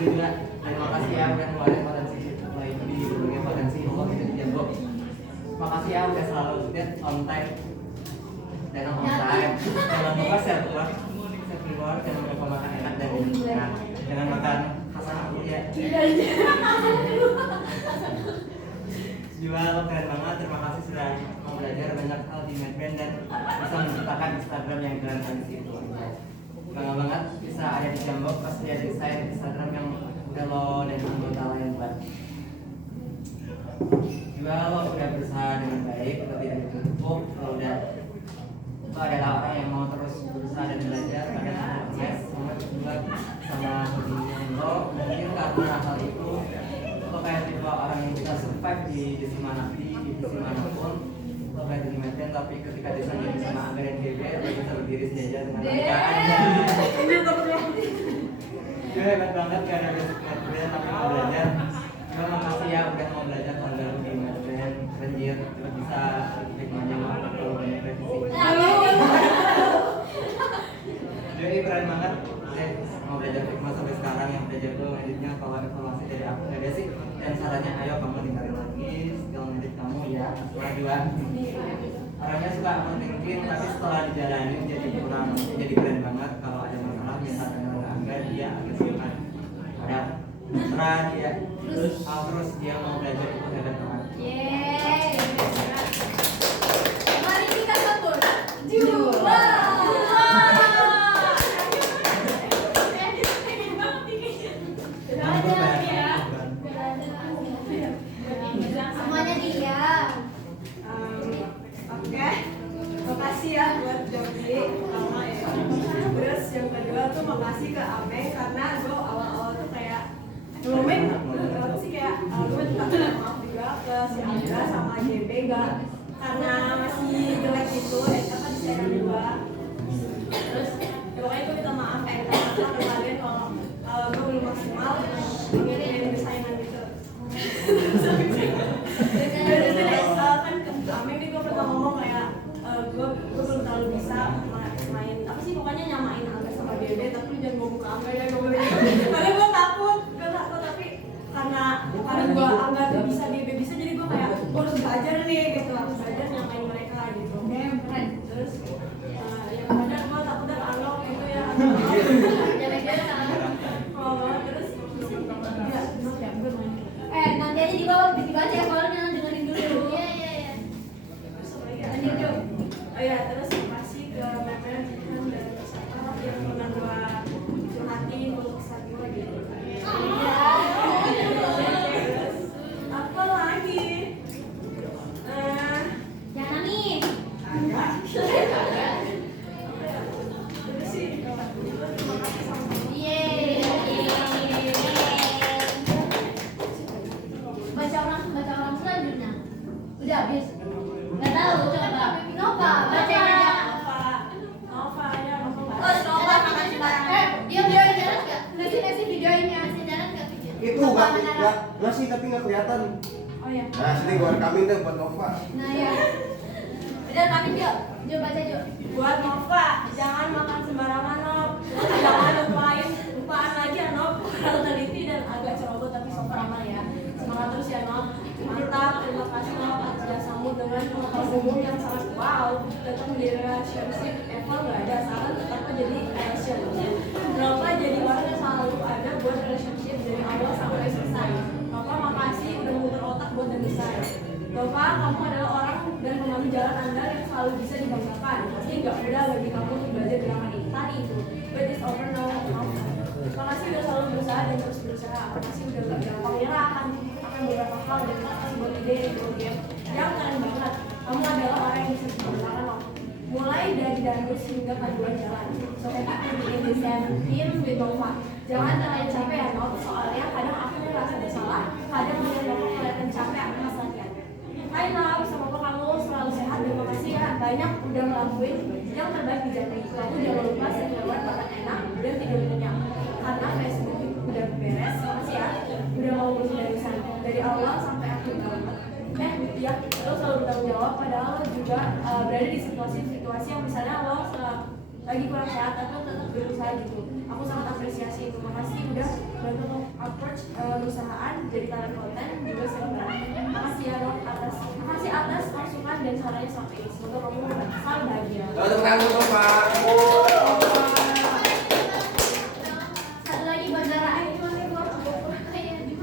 juga terima kasih ya udah ngeluarin potensi lain di berbagai potensi Allah itu di Jambok. Makasih ya udah selalu update on time dan on time. Jangan lupa share keluar, jangan lupa makan enak dan jangan makan hasanah dulu ya. Juga lo keren banget, terima kasih sudah mau belajar banyak hal di Medband dan bisa menciptakan Instagram yang keren habis itu. Bangga banget bisa ada di Jambok pas dia desain Instagram yang udah lo dan anggota lain buat. Juga lo udah berusaha dengan baik, lo tidak ditutup, lo adalah orang yang mau terus berusaha dan belajar, kadang yes, sangat juga sama hobinya lo. Mungkin karena hal itu lo kayak tipe orang yang bisa survive di divisi manapun. Lo kayak di Medband, tapi ketika disanding sama Angga dan GB, lo bisa berdiri sejajar dengan mereka aja. Gue hebat banget karena basic Medband tapi mau belajar. Gue makasih ya udah mau belajar tahun baru di Medband. Renjir, cepet bisa hikmahnya kalau banyak revisi. Jadi keren banget. Mau belajar hikmah sampai sekarang yang belajar tuh editnya kalau evaluasi dari aku ada sih. Dan sarannya ayo kamu tinggalin lagi skill edit kamu ya. Setelah juga orangnya suka overthinking tapi setelah dijalanin jadi keren banget. Kalau ada masalah misalkan dengan Angga dia agak sulit. Ada terang dia terus dia mau belajar itu hebat banget. Yeay. Mari kita sambut Juba. Semuanya dia. Oke. Makasih ya buat Jambi pertama ya. Terus yang kedua tuh makasih ke Ame karena gue awal-awal tuh kayak ngomongin sih kayak gue minta maaf juga ke si Angga sama JB gak karena masih jelek gitu apa desainer juga. Terus ya pokoknya gue minta maaf kayak ke kalian kalau gue belum maksimal ingin desainan gitu. Kan ke Ame nih gue pernah ngomong kayak gue belum terlalu bisa main apa sih pokoknya nyamain Angga sama JB tapi jangan mau buka Angga ya karena gue takut tapi karena gue Angga tuh bisa JB bisa jadi gue kayak gue harus belajar nih gitu harus belajar nyamain mereka gitu keren terus ya kadang gue takutnya kalau gitu ya terus ya gue main nanti aja di bawah dibaca ya kalau dengerin dulu iya lanjut yuk oh ya terus makasih ke Memen dan siapa yang pernah gue curhatin untuk kesan gue gitu terus apa lagi jangan nangis agak terus sih terima kasih sama baca orang selanjutnya udah habis nggak tahu coba Nova baca aja Nova ya Nova makasih banget dia jalan nggak ngasih videonya masih jalan nggak video Itu nggak ngasih tapi nggak kelihatan. oh ya Nah sini gua rekamin deh buat Nova. nah ya udah kami Jo baca Jo buat Nova jangan makan sembarangan Nov jangan lupaan lagi ya Nov kalau teliti dan agak ceroboh tapi sok ramah ya semangat terus ya Nov mantap terima kasih Nov atas jasamu dengan pengetahuan umum yang sangat wow tetap menjadi relationship level nggak ada saran tetap jadi relationship Nova jadi orang yang selalu ada buat relationship dari awal sampai selesai Nova makasih udah muter otak buat desain Nova kamu adalah orang dan pemandu jalan Anda yang selalu bisa dibanggakan pasti nggak mudah bagi kamu untuk belajar gerakan ini tadi itu but it's over now makasih udah selalu berusaha dan terus berusaha makasih udah gak gampang nyerah akan beberapa hal dan makasih buat ide game yang keren banget kamu adalah orang yang bisa dibanggakan loh mulai dari danus hingga paduan jalan so happy to be in the same team with Nova jangan terlalu capek ya Nova soalnya kadang aku merasa bersalah kadang aku kelihatan capek atas latihan hai Nova semoga kamu selalu sehat dan makasih ya banyak udah ngelakuin yang terbaik di Jambi kamu jangan lupa setiap makan enak dan tidur nyenyak karena Facebook udah beres makasih ya udah mau berusaha dari awal sampai akhir banget ya lo selalu bertanggung jawab padahal lo juga berada di situasi yang misalnya lo lagi kurang sehat tapi tetap berusaha gitu. Aku sangat apresiasi itu. Makasih udah bantu approach perusahaan jadi talent konten juga selebgram. Makasih ya dok makasih atas masukan dan sarannya sampai ini. Semoga kamu selalu bahagia. Tepuk tangan dong Pak. Satu lagi buat Nara. Gimana gua?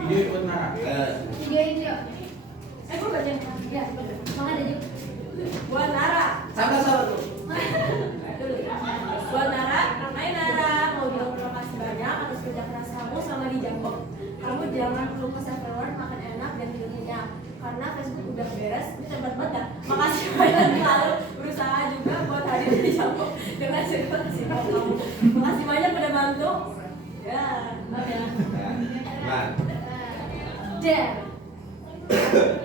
Video ikut Nara. Videoin yuk. Gua baca. Ya, makanya juga. Buat Nara. Sama-sama tuh. Dulu ya. Buat Nara, hai Nara, mau bilang terima kasih banyak atas kerja keras kamu selama di Jambok. Kamu jangan lupa self reward, makan enak dan tidur nyenyak. Karena Facebook udah beres, ini tempat banget ya. Makasih banyak selalu berusaha juga buat hadir di Jambok dengan situasi kamu. Makasih banyak udah bantu. Ya, oke. Nah, Jer.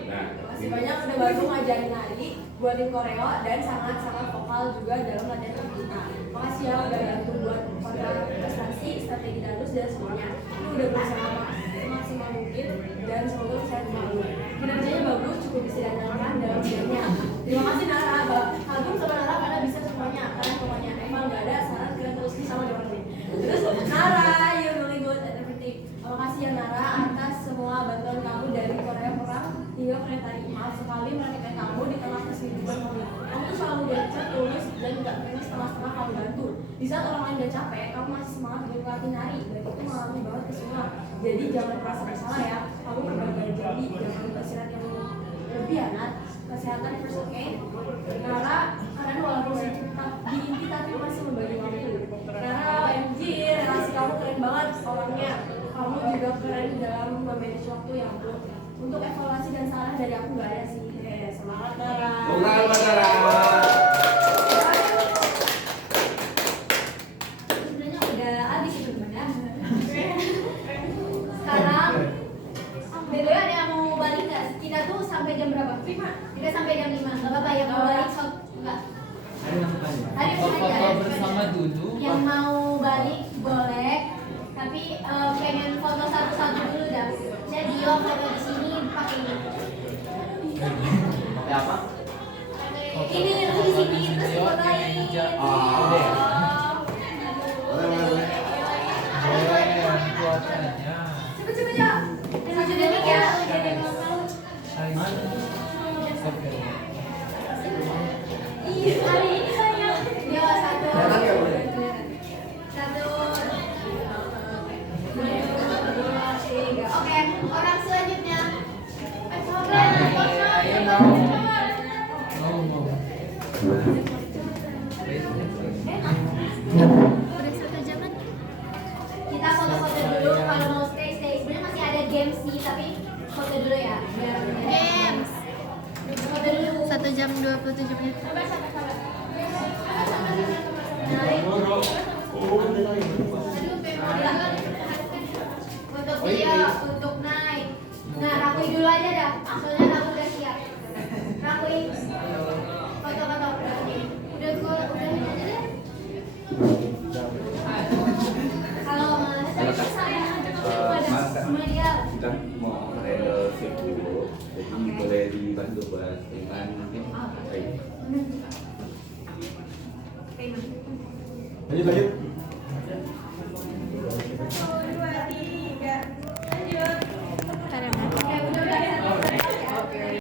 nah, Makasih banyak udah bantu ngajarin nari, buatin koreo dan sangat-sangat vokal juga dalam latihan kita. Makasih ya udah bantu buat kontra prestasi, strategi danus dan semuanya. Lu udah berusaha semaksimal mungkin dan semoga sehat selalu. Kinerjanya bagus, cukup bisa diandalkan dalam sidangnya. Terima kasih Nara, kagum sama Nara karena bisa semuanya. Kalian pokoknya emang gak ada saran kalian terus sama dengan ini. Terus Nara, you're really good at everything. Makasih ya Nara atas semua bantuan kamu dari Korea perang hingga kereta ini. Maaf sekali merakitkan kamu di tengah kesibukan kamu. Kamu tuh selalu gencar, tulus dan gak pernah setengah-setengah kamu bantu. Di saat orang lain gak capek, kamu masih semangat untuk latih nari. Dan itu mengalami banget ke semua. Jadi jangan merasa bersalah ya. Kamu berbagi jadi jangan lupa istirahat yang lebih ya Nat. Kesehatan first okay. Nara, kalian walaupun tetap di inti tapi masih membagi waktu. Nara, OMG, relasi kamu keren banget orangnya. Kamu juga keren dalam memanage waktu ya ampun. Untuk evaluasi dan saran dari aku gak ada sih. Semangat Nara. tepuk tangan buat Nara. Sebenarnya udah habis itu ya. Sekarang BTW ada yang mau balik nggak? Kita tuh sampai jam berapa? 5. Kita sampai jam 5. Gak apa-apa yang mau balik so enggak. Hari Foto aja. bersama dulu. Yang mau balik boleh. Tapi pengen foto satu-satu dulu dah. Jadi lo foto di sini pakai ini. Pakai apa? Ini lu di sini terus fotoin. Cepet-cepet ya. 1 detik ya. Ih, hari ini sayang. Ya, 1. Kelihatan nggak, Bu? 1. 2, 3. Oke, orang selanjutnya. Udah 1 jam kan? Kita foto-foto dulu kalau mau stay. Sebenarnya masih ada games nih, tapi foto dulu ya. Biar Games. foto dulu. 1 jam 27 menit. Naik. Untuk video, untuk naik. Nah, rakuin dulu aja dah. Soalnya kamu udah siap. Rakuin. Foto-foto. Udah gua udahin aja deh. Kalau Mas saya ajak kepada media. Kita mau handle shift dulu, jadi boleh dibantu buat dengan mungkin. Baik. Oke, Mas. Lanjut.